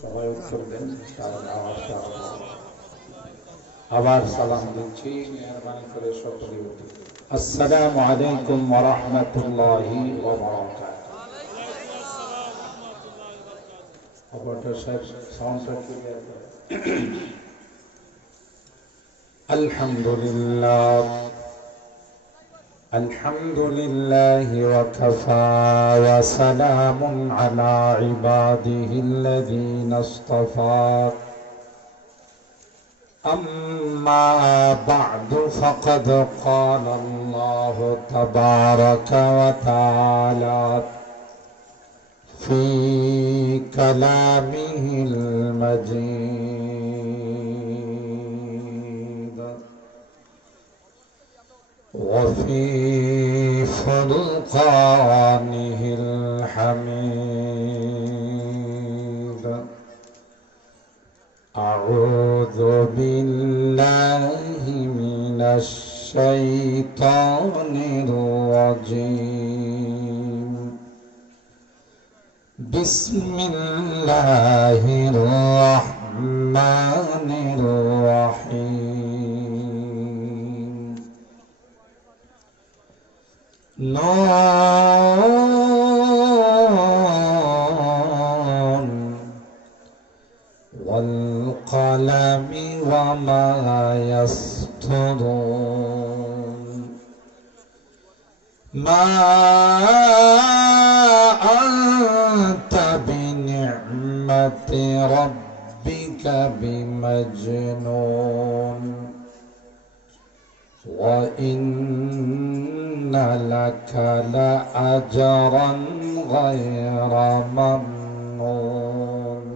সবাই উত্তর দেন, তাহলে আবার সালাম দিচ্ছি, মেহরবানি করে সকলে উত্তর দিন। আসসালামু আলাইকুম ওয়া রাহমাতুল্লাহি ওয়া বারাকাতুহু। অপারেটর সাহেব সাউন্ডটা ক্লিয়ার করেন। আলহামদুলিল্লাহ আলহামদুলিল্লাহি ওয়া কাফা ওয়া সালামুন আলা ইবাদিহিল্লাযীনা ইসতাফা। أما بعد فقد قال الله تبارك وتعالى في كلامه المجيد وفي فرقانه الحميد. أعوذ بالله من الشيطان الرجيم. بسم الله الرحمن الرحيم. نون والقلم وما يسطرون. ما أنت بنعمة ربك بمجنون وإن لك لأجرا غير ممنون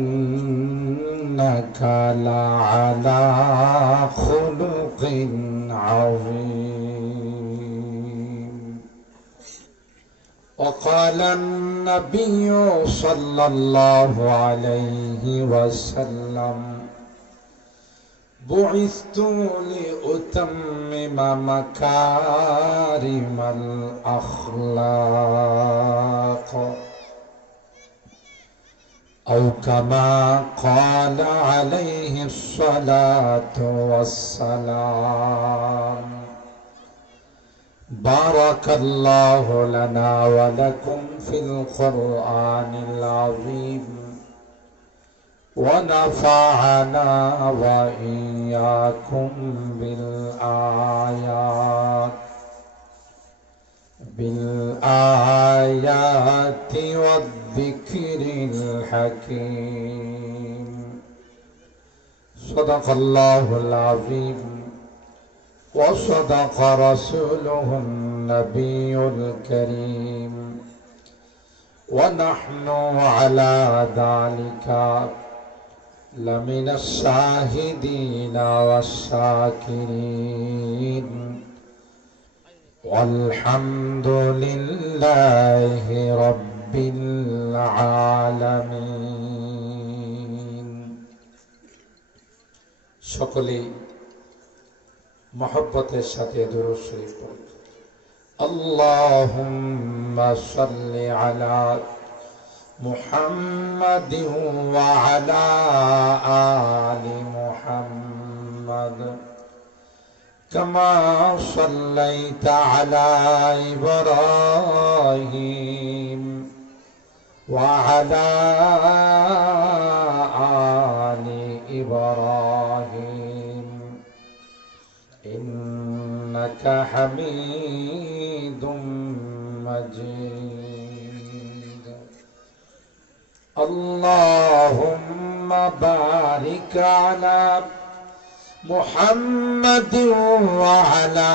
وإنك لعلى خلق عظيم. وقال النبي صلى الله عليه وسلم: بعثت لأتمم مكارم الأخلاق أو كما قال عليه الصلاة والسلام. بارك الله لنا ولكم في القرآن العظيم ونفعنا وإياكم بالآيات والذكر الحكيم. صدق الله العظيم وصدق رسوله النبي الكريم ونحن على ذلك لمن الشاهدين والشاكرين والحمد لله رب العالمين. সকলেই মহব্বতের সাথে দুরূদ শরীফ পড়ুন। আল্লাহুম্মা সাল্লি আলা মুহাম্মাদিন ওয়া আলা আলি মুহাম্মাদ কামা সাল্লাইতা আলা ইব্রাহিম ওয়া আলা আলি ইব্রাহিম ইন্নাকা হামিদুম মাজিদ. اللهم بارك على محمد وعلى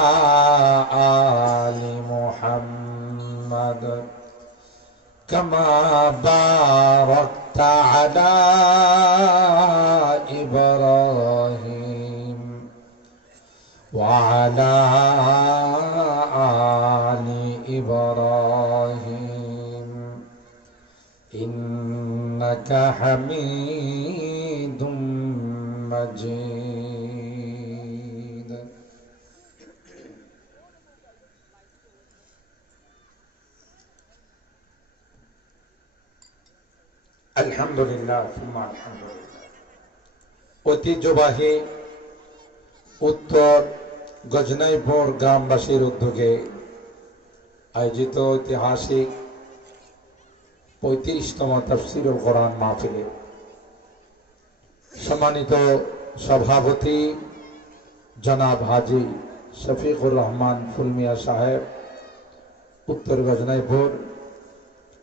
آل محمد كما باركت على إبراهيم وعلى آل إبراهيم إنك حميد مجيد. আলহামদুলিল্লাহ সুম্মা আলহামদুলিল্লাহ। ঐতিহ্যবাহী উত্তর গজনাইপুর গ্রামবাসীর উদ্যোগে আয়োজিত ঐতিহাসিক 35তম তাফসীরুল কোরআন মাহফিলে সম্মানিত সভাপতি জনাব হাজী শফিকুর রহমান ফুলমিয়া সাহেব, উত্তর গজনাইপুর,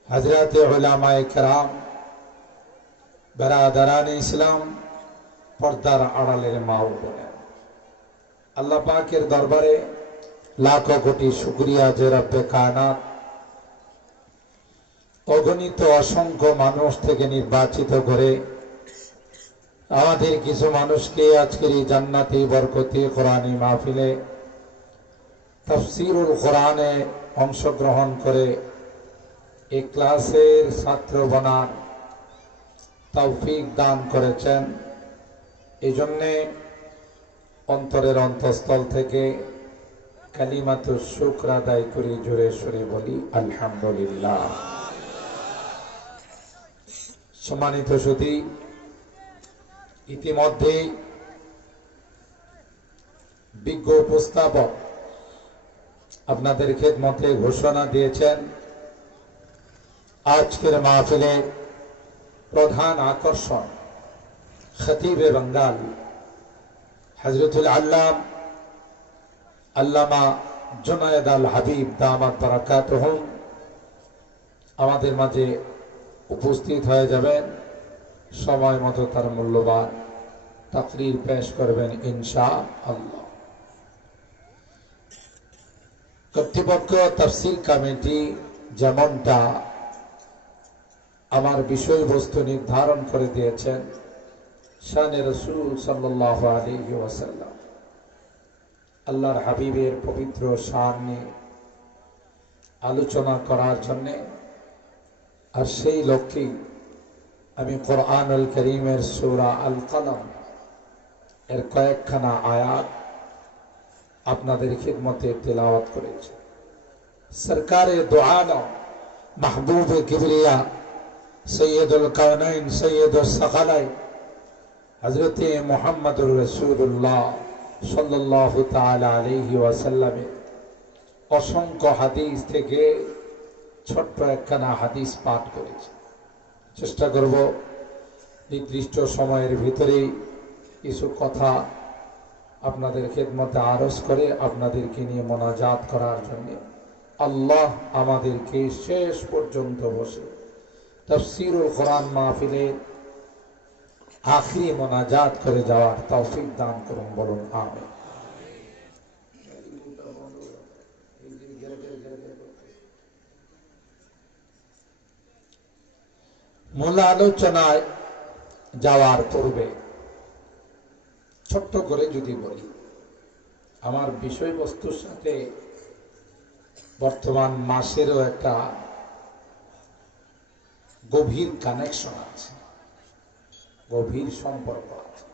হযরত উলামায়ে কেরাম, বেরাদারানে ইসলাম, পর্দার আড়ালের মা ও বোনেরা, আল্লাহ পাকের দরবারে লাখো কোটি শুকরিয়া যে রব্বে কায়নাত অগণিত অসংখ্য মানুষ থেকে নির্বাচিত করে আমাদের কিছু মানুষকে আজকের এই জান্নাতি বরকতি কোরআনী মাহফিলে তাফসীরুল কোরআনে অংশগ্রহণ করে এই ক্লাসের ছাত্র বনার তৌফিক দান করেছেন। এই জন্যে অন্তরের অন্তঃস্থল থেকে কালিমাতুশ শুকর আদায় করি, জোরে সোরে বলি আলহামদুলিল্লাহ। সম্মানিত সুধী, ইতিমধ্যে বিজ্ঞ উপস্থাপক আপনাদের খেদমতে ঘোষণা দিয়েছেন আজকের মাহফিলের প্রধান আকর্ষণ খতিবে বাঙ্গাল হযরতুল আল্লামা জুনায়েদ আল হাবিব দামাত বারাকাতুহুম আমাদের মাঝে উপস্থিত হয়ে যাবেন। সময় মতো তার মূল্যবান তাকরীর পেশ করবেন ইনশাআল্লাহ। কর্তৃপক্ষ তাফসীর কমিটি যেমনটা আমার বিষয়বস্তু নির্ধারণ করে দিয়েছেন, শানে রাসূল সাল্লাল্লাহু আলাইহি ওয়াসাল্লাম আল্লাহর হাবিবের পবিত্র শান নিয়ে আলোচনা করার জন্য, আর সেই লক্ষ্যে আমি কোরআনুল কারীমের সূরা আল কলম এর কয়েকখানা আয়াত আপনাদের খিদমতে তেলাওয়াত করেছি। সরকারে দো আলম মাহবুব কিবরিয়া সৈয়দুল কাওনাইন সৈয়দুস সাকালাইন হযরত মুহাম্মদুর রাসূলুল্লাহ সাল্লাল্লাহু তাআলা আলাইহি ওয়াসাল্লামের অসংখ্য হাদিস থেকে ছোট্ট একখানা হাদিস পাঠ করেছি। চেষ্টা করব নির্দিষ্ট সময়ের ভিতরে কিছু কথা আপনাদের খেদমতে আরজ করে আপনাদেরকে নিয়ে মোনাজাত করার জন্য। আল্লাহ আমাদেরকে শেষ পর্যন্ত বসে তাফসীরুল কোরআন মাহফিলের আখিরি মোনাজাত করে যাওয়ার তৌফিক দান করুন, বলুন আমিন। মূল আলোচনায় যাওয়ার পূর্বে ছোট্ট করে যদি বলি, আমার বিষয়বস্তুর সাথে বর্তমান মাসেরও একটা গভীর কানেকশন আছে, গভীর সম্পর্ক আছে।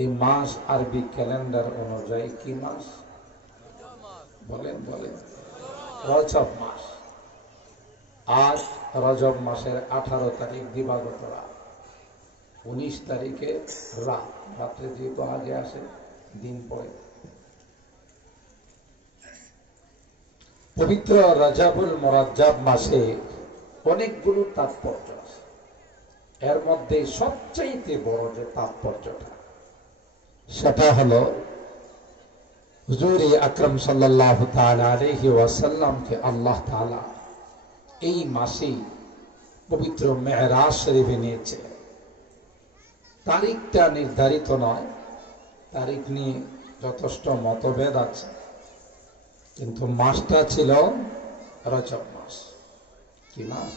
এই মাস আরবি ক্যালেন্ডার অনুযায়ী কি মাস বলেন? রজব মাস। আজ রজব মাসের 18 তারিখ দিবাগত রাত, 19 তারিখে রাত্রে যেহেতু আগে আসে দিন পরে। পবিত্র রজবুল মুরাজ্জাব মাসে অনেকগুলো তাৎপর্য আছে। এর মধ্যে সবচাইতে বড় যে তাৎপর্যটা, সেটা হলো হুজুর আকরাম সাল্লাল্লাহু তাআলা আলাইহি ওয়াসাল্লামকে আল্লাহ তাআলা এই মাসে পবিত্র মেরাজ শরীফে নিয়েছে। তারিখটা নির্ধারিত নয়, তারিখ নিয়ে যথেষ্ট মতভেদ আছে, কিন্তু মাসটা ছিল রজব মাস। কি মাস?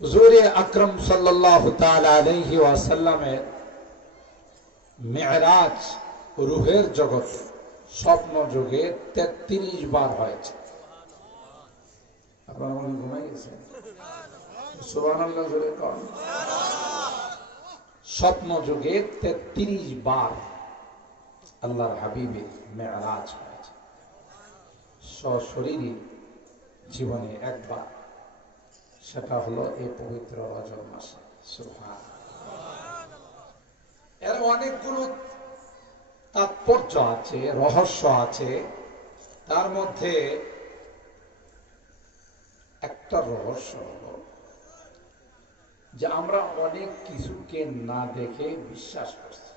হুজুর আকরাম সাল্লাল্লাহু তাআলা আলাইহি ওয়াসাল্লামের মেরাজ রূহের জগতে স্বপ্ন যুগে 33 বার হয়েছে। আপনারা মনে ঘুমাই গেছেন? সুবহানাল্লাহ জোরে কোন। স্বপ্ন যুগে 33 বার আল্লাহর হাবিবের মেরাজ হয়েছে। সশরীরে জীবনে একবার সেটা হলো এই পবিত্র রজব মাসে। সুবহানাল্লাহ। এর অনেকগুলো তাৎপর্য আছে, রহস্য আছে। তার মধ্যে একটা রহস্য হলো যে আমরা অনেক কিছুকে না দেখে বিশ্বাস করছি,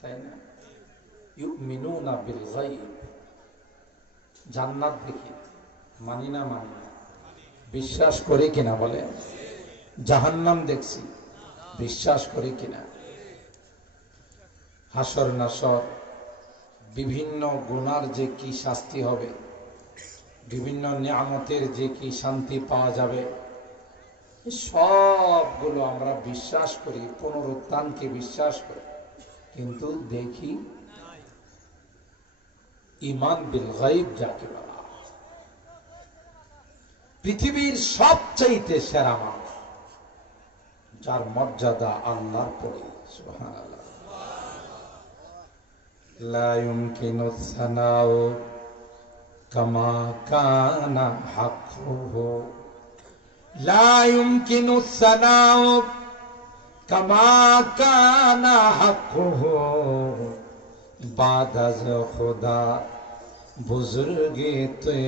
তাই না? ইউমিনুনা বিল গায়ব, জান্নাত দেখি, মানি না বিশ্বাস করি কিনা বলে? জাহান্নাম দেখছি, বিশ্বাস করি কিনা? হাসর নাসর, বিভিন্ন গুনার যে কি শাস্তি হবে, বিভিন্ন নিয়ামতের যে কি শান্তি পাওয়া যাবে, সবগুলো আমরা বিশ্বাস করি, পুনরুত্থানকে বিশ্বাস করি, কিন্তু দেখি ঈমান বিল গায়ব যাকে বলা। পৃথিবীর সবচাইতে সেরা মানুষ, যার মর্যাদা আল্লাহর পরে। সুবহানাল্লাহ। লা ইউমকিনু সানাউ কামা কানা হাক্কুহু, লা ইউমকিনু সানাউ কামা কানা হাক্কুহু বাদ আজ খুদা বুজুর্গে তুই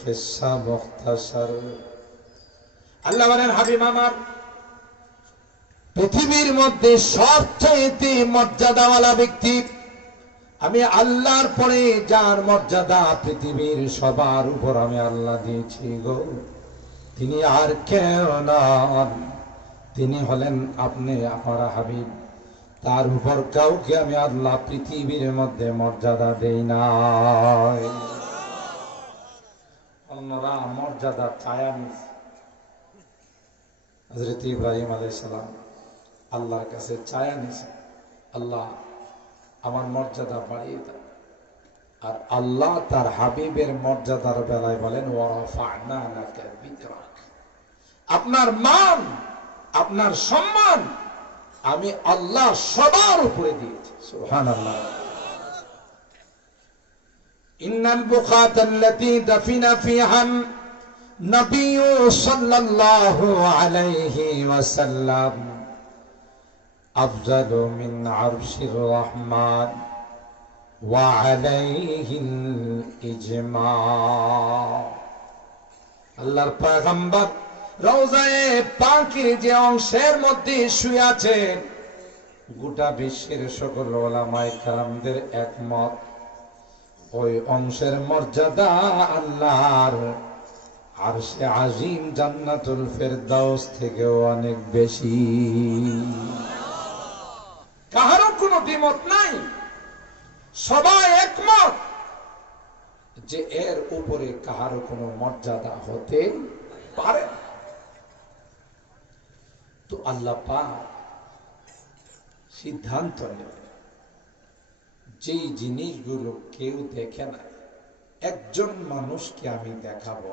কিসসা মুখতাসার। আল্লাহ বলেন, হাবিব আমার, পৃথিবীর মধ্যে সবচেয়ে মর্যাদাওয়ালা ব্যক্তি আমি আল্লাহর পরে, যার মর্যাদা পৃথিবীর সবার উপর আমি আল্লাহ দিয়েছি গো, তিনি আর কেউ নন, তিনি হলেন আপনি আমার হাবিব। তার উপর কাউকে আমি আল্লাহ পৃথিবীর মধ্যে মর্যাদা দেই নাই। অন্যরা মর্যাদা চায়া নিছে। হযরত ইব্রাহিম আলাইহিস সালাম আল্লাহর কাছে চায়া নিছে, আল্লাহ আমার মর্যাদা বাড়িয়ে দাও। আর আল্লাহ তার হাবিবের মর্যাদার বেলায় বলেন, ওয়ারাফা'না লাকা যিকরাক, আপনার মান, আপনার সম্মান আমি আল্লাহ সবার উপরে দিয়েছি। সুবহানাল্লাহ। ইন্নাল বুখাতাল্লাতী দাফিনা ফিহা নবী সাল্লাল্লাহু আলাইহি ওয়াসাল্লাম আফজালু মিন আরশির রহমান ওয়া আলাইহিল ইজমা। আল্লাহর পয়গম্বর রওজায়ে পাকের যে অংশের মধ্যে শুয়ে আছেন, গোটা বিশ্বের সকল উলামায়ে কেরামদের একমত, ওই অংশের মর্যাদা আল্লাহর আরশে আজিম জান্নাতুল ফেরদাউস থেকেও অনেক বেশি। কারো কোনো দ্বিমত নাই, সবাই একমত যে এর উপরে কারো কোনো মর্যাদা হতে পারে। তো আল্লাহ পাক সিদ্ধান্ত নেবেন, যেই জিনিসগুলো কেউ দেখে না, একজন মানুষকে আমি দেখাবো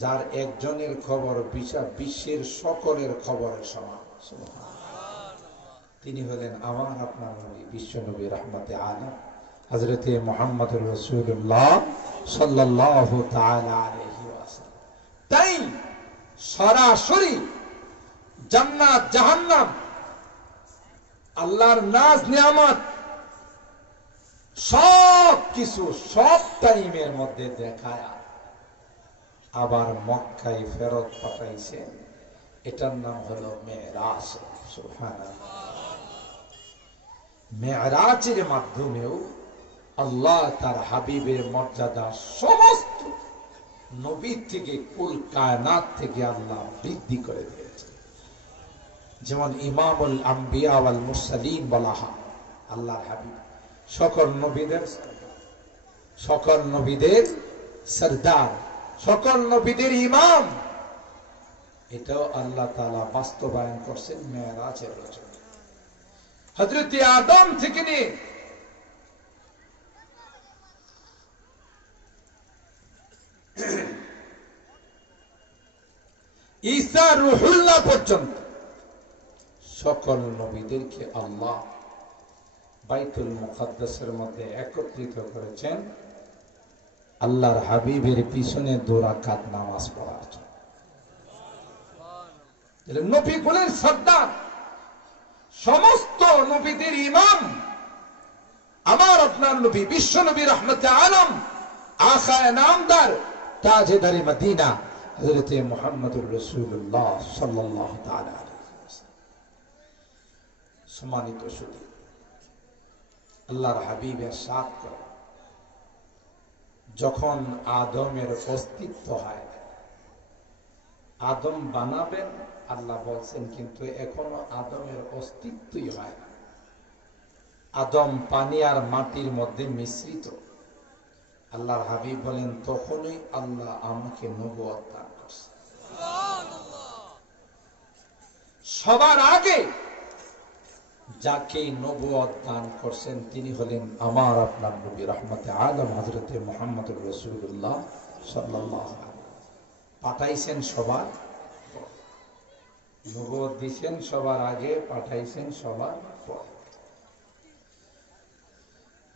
যার একজনের খবর বিশ্বের সকলের খবরের সমান। তিনি হলেন আমার আপনার নবী, বিশ্ব নবী, রাহমাতে আলাম হযরতে মুহাম্মদুর রাসূলুল্লাহ সাল্লাল্লাহু তাআলা আলাইহি ওয়াসাল্লাম। তাই সরাসরি জান্নাত জাহান্নাম, আল্লাহর নাজ নিয়ামত সব কিছু সব টাইমের মধ্যে দেখায় আবার মক্কায় ফেরত পাঠাইছেন। এটার নাম হলো মেরাজ। সুবহানাল্লাহ। মেরাজের মাধ্যমেও আল্লাহ তার হাবিবের মর্যাদা সমস্ত নবী থেকে কুল কায়নাত থেকে আল্লাহ বৃদ্ধি করে দিয়েছে। যেমন ইমামুল আম্বিয়া ওয়াল মুরসালিন বলা হয়, আল্লাহর হাবিব সকল নবীদের সরদার, সকল নবীদের ইমাম। এটাও আল্লাহ তাআলা বাস্তবায়ন করছেন মেরাজের রজনী। হযরত আদম থেকে নিয়ে ঈসা রূহুল্লাহ পর্যন্ত সকল নবীদেরকে আল্লাহ বাইতুল মুকাদ্দাসের মধ্যে একত্রিত করেছেন আল্লাহর হাবিবের পিছনে 2 রাকাত নামাজ পড়ার জন্য। নবীকুলের সর্দার, সমস্ত নবীদের ইমাম, আমার আপনার নবী বিশ্ব নবী রহমতে আলম, আখায়ে নামদার, তাজেদারে মদিনা হযরত মুহাম্মদুর রাসূলুল্লাহ সাল্লাল্লাহু তাআলা আলাইহি ওয়াসাল্লাম। সম্মানিত সুধী, আল্লাহর হাবিব ইরশাদ করেন, যখন আদমের অস্তিত্ব হয়, আদম বানাবেন আল্লাহ বলছেন, কিন্তু এখনো আদমের অস্তিত্বই হয় না। আদম পানি আর মাটির মধ্যে মিশ্রিত। আল্লাহর হাবিব বলেন, তখনই আল্লাহ আমাকে নবুয়ত দান করছে। সবার আগে যাকে নবুয়ত দান করছেন তিনি হলেন আমার আপনার নবী রহমতে আলম হযরত মুহাম্মদুর রাসূলুল্লাহ সাল্লাল্লাহু আলাইহি ওয়াসাল্লাম। পাঠাইছেন সবার, নবুয়ত দিয়েছেন সবার আগে, পাঠাইছেন সবার পর।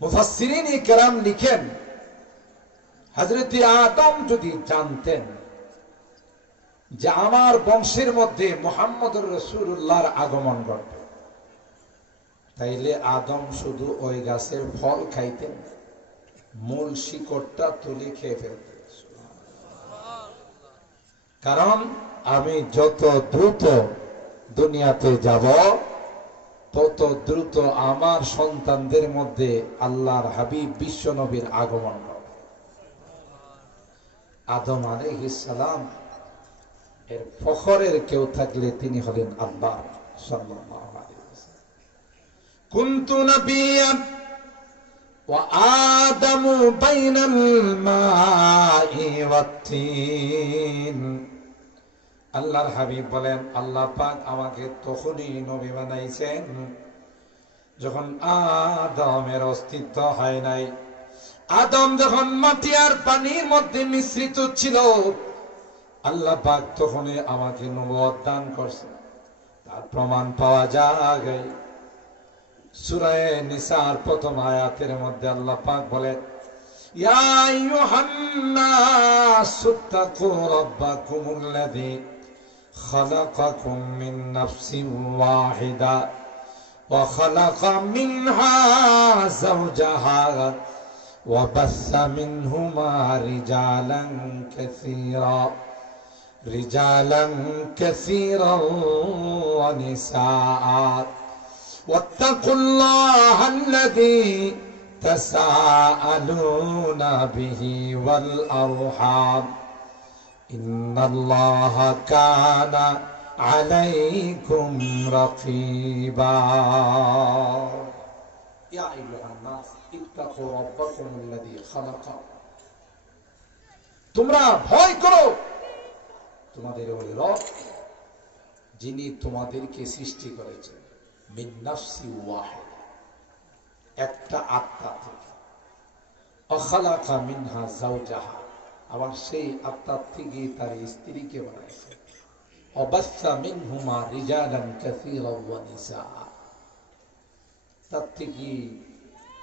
মুফাসসিরিনে কেরাম লিখেন, হযরত আদম যদি জানতেন যে আমার বংশের মধ্যে মুহাম্মদুর রাসূলুল্লাহর আগমন ঘটবে, তাইলে আদম শুধু ওই গাছের ফল খাইতেন, মূল শিকড়টা তুলে খেয়ে ফেলতেন। কারণ আমি যত দ্রুত দুনিয়াতে যাব, তত দ্রুত আমার সন্তানদের মধ্যে আল্লাহর হাবিব বিশ্ব নবীর আগমন হবে। আদম আলাইহিস সালাম এর ফখরের কেউ থাকলে তিনি হলেন আল্লাহ সাল্লাল্লাহু আলাইহি ওয়াসাল্লাম। কুনতু নাবিয়্যান ওয়া আদামু বাইনাল মাই ওয়াত-তিন। আল্লাহর হাবিব বলেন, আল্লাহ পাক আমাকে তখনই নবী বানাইছেন যখন আদমের অস্তিত্ব হয় নাই। আদম যখন মাটি আর পানির মধ্যে মিশ্রিত ছিল, আল্লাহ পাক তখনই আমাকে নবুয়ত দান করছেন। তার প্রমাণ পাওয়া যায় সূরা নিসার প্রথম আয়াতের মধ্যে আল্লাহ পাক বলেন, ইয়া আইয়ুহান নাসুত্তাকু রাব্বাকুমুল্লাযী খালাকাকুম মিন নাফসিন ওয়াহিদা ওয়া খালাকা মিনহা যাওজাহা ওয়া বাসসা মিনহুমা রিজালান কাসীরান ওয়া নিসাআ ওয়াত্তাকুল্লাহাল্লাযী তাসাআলুনা বিহি ওয়াল আরহাম ইন্নাল্লাহা কানা আলাইকুম রাকীবা। ইয়া আইয়ুহান নাস ইত্তাকু রাব্বাকুমুল্লাযী খালাকাকুম। তোমরা ভয় করো তোমাদের ওই রব যিনি তোমাদেরকে সৃষ্টি করেছেন মিন নাফসিন ওয়াহিদা, একটা আত্মা থেকে, ওয়া খালাকা মিনহা যাওজাহা, আবার সেই আত্মা থেকে তার স্ত্রীকে বানাইছেন, ওয়া বাসসা মিনহুমা রিজালান কাসীরান ওয়া নিসাআ, তার থেকে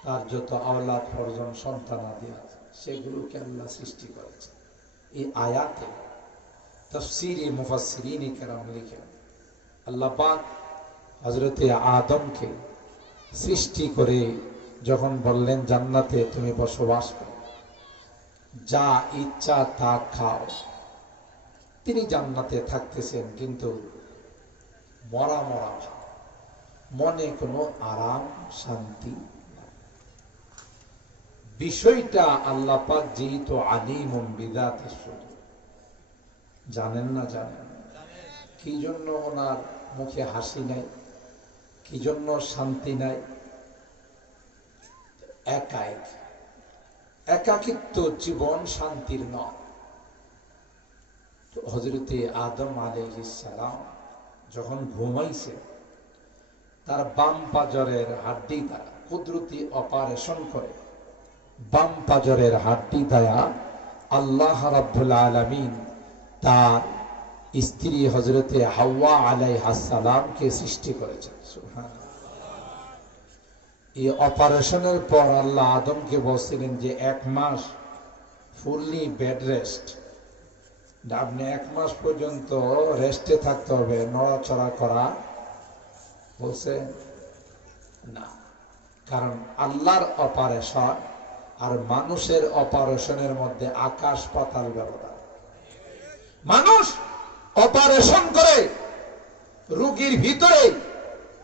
তার যত আওলাদ ফরজন সন্তানাদি আছে সেগুলোকে আল্লাহ সৃষ্টি করেছেন। এই আয়াতে তাফসীরে মুফাসসিরিনে কেরাম লিখেন, আল্লাহ পাক হযরতে আদমকে সৃষ্টি করে যখন বললেন জান্নাতে তুমি বসবাস করো, যা ইচ্ছা তা খাও, তিনি জান্নাতে থাকতেছেন, কিন্তু মরা মরা ভাব, মনে কোনো আরাম শান্তি নাই। বিষয়টা আল্লাহ পাক যেহেতু আলিমুন বিযাতিস সুদূর, জানেন না, জানেন কি জন্য ওনার মুখে হাসি নাই, কি জন্য শান্তি নাই। একাকিত্ব জীবন শান্তির নয়। হযরতে আদম আলাইহিস সালাম যখন ঘুমাইছে, তার বাম পাজরের হাড্ডি দ্বারা কুদরতি অপারেশন করে বাম পাজরের হাড্ডি দ্বারা আল্লাহ রাব্বুল আলামিন তার স্ত্রী হযরতে হাওয়া আলাইহাস সালামকে সৃষ্টি করেছেন। সুবহানাল্লাহ। এই অপারেশনের পর আল্লাহ আদমকে বলছিলেন যে 1 মাস ফুললি বেড রেস্ট, আপনি 1 মাস পর্যন্ত রেস্টে থাকতে হবে, নড়াচড়া করা বলছে না। কারণ আল্লাহর অপারেশন আর মানুষের অপারেশনের মধ্যে আকাশ পাতাল ব্যবধান। মানুষ অপারেশন করে রোগীর ভিতরে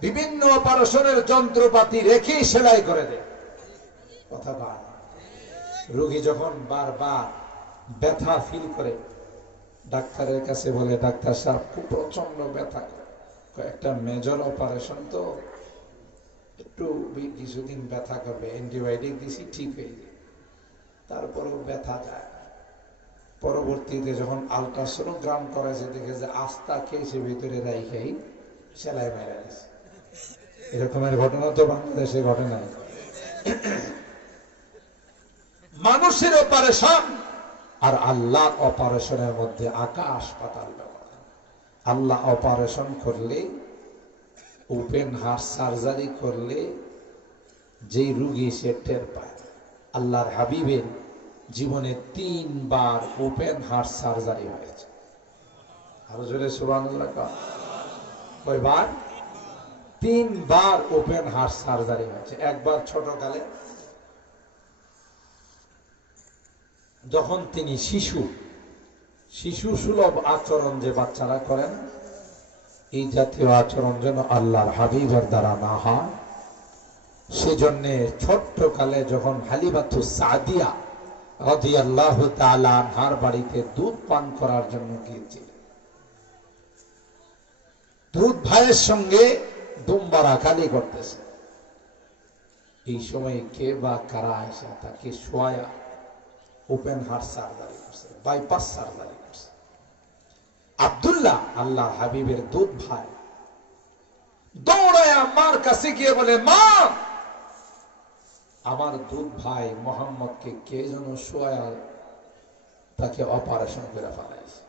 বিভিন্ন অপারেশনের যন্ত্রপাতি রেখে সেলাই করে দেয়। কথা বল, রোগী যখন বারবার ব্যথা ফিল করে ডাক্তারের কাছে বলে, ডাক্তার সাহেব খুব প্রচন্ড ব্যথা করে। একটা মেজর অপারেশন তো একটু কিছুদিন ব্যথা করবে, অ্যান্টিবায়োটিক দিছি ঠিক হয়ে যায়, তারপরেও ব্যথা যায়। পরবর্তীতে যখন আলট্রাসোনোগ্রাম করেছে দেখে যে আস্থা খেয়েছে ভিতরে রাইখাই সেলাই মেরে গেছে। এরকমের ঘটনা তো বাংলাদেশে ঘটে নাই। মানুষের অপারেশন আর আল্লাহ অপারেশনের মধ্যে আকাশ পাতাল ব্যবধান। আল্লাহ অপারেশন করলে, ওপেন হার্ট সার্জারি করলে যে রোগী সে টের পায়। আল্লাহর হাবিবের জীবনে 3 বার ওপেন হার্ট সার্জারি হয়েছে। আরো জোরে সুবহানাল্লাহ। কয়বার? 3 বার ওপেন হার্ট সার্জারি হয়েছে। একবার ছোটকালে যখন তিনি শিশু সুলভ আচরণ যে বাচ্চারা করেন, এই জাতীয় আচরণ যেন আল্লাহর হাবিবের দ্বারা না হয়, সেজন্য ছোট্টকালে যখন হালিমাতুস সাদিয়া রাদিয়াল্লাহু তাআলা আনহার বাড়িতে দুধ পান করার জন্য গিয়েছিলেন, দুধ ভাইয়ের সঙ্গে দুম্বা রাখালি করতেছে। এই সময় কে বা কারা এসে তাকে শোয়া ওপেন হার্ট সার্জারি করছে, বাইপাস সার্জারি করছে। আব্দুল্লাহ আল্লাহ হাবিবের দুধ ভাই দৌড়ায় মার কাছে গিয়ে বলে, মা, আমার দুধ ভাই মোহাম্মদকে কে যেন শোয়া তাকে অপারেশন করে ফেলাইছে।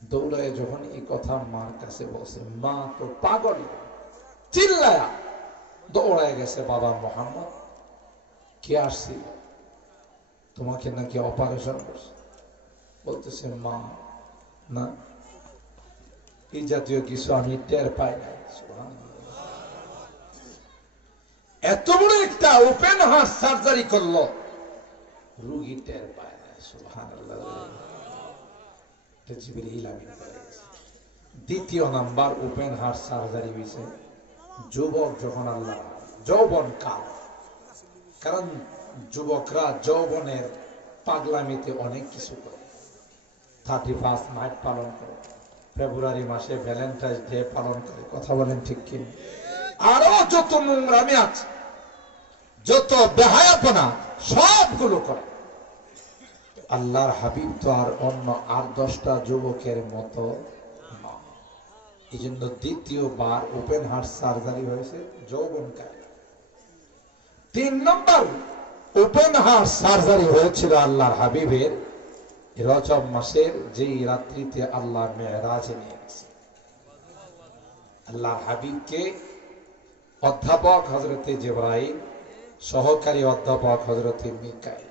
দৌড়ায় যখন এই কথা মার কাছে বলছে, মা তো পাগল, চিল্লায়া দৌড়ায় গেছে, বাবা মোহাম্মদ কে আসছিল, তোমাকে নাকি অপারেশন করছে। বলতেছে, মা না, এই জাতীয় কিছু আমি টের পাই না। এত বড় একটা ওপেন হার্ট সার্জারি করলো, রোগী টের পায় না। সুবহানাল্লাহ। জিবরিল আমিন বলে গেছে। দ্বিতীয় নাম্বার ওপেন হার্ট সার্জারি হয়েছে যুবক যখন আল্লাহ যৌবন কাল। কারণ যুবকরা যৌবনের পাগলামিতে অনেক কিছু করে। 31 নাইট পালন করে, ফেব্রুয়ারি মাসে ভ্যালেন্টাইন্স ডে পালন করে। কথা বলেন ঠিক কি? আরো যত নোংরামি আছে, যত বেহায়াপনা, সবগুলো করে। আল্লাহর হাবিব তো আর অন্য 8-10টা যুবকের মতো নয়। এই জন্য দ্বিতীয়বার ওপেন হার্ট সার্জারি হয়েছে যৌবনকালে। 3 নম্বর ওপেন হার্ট সার্জারি হয়েছিল আল্লাহর হাবিবের রজব মাসের যেই রাত্রিতে আল্লাহ মেরাজে নিয়ে গেছে। আল্লাহর হাবিবকে অধ্যাপক হযরতে জিবরাইল, সহকারী অধ্যাপক হযরতে মিকাইল,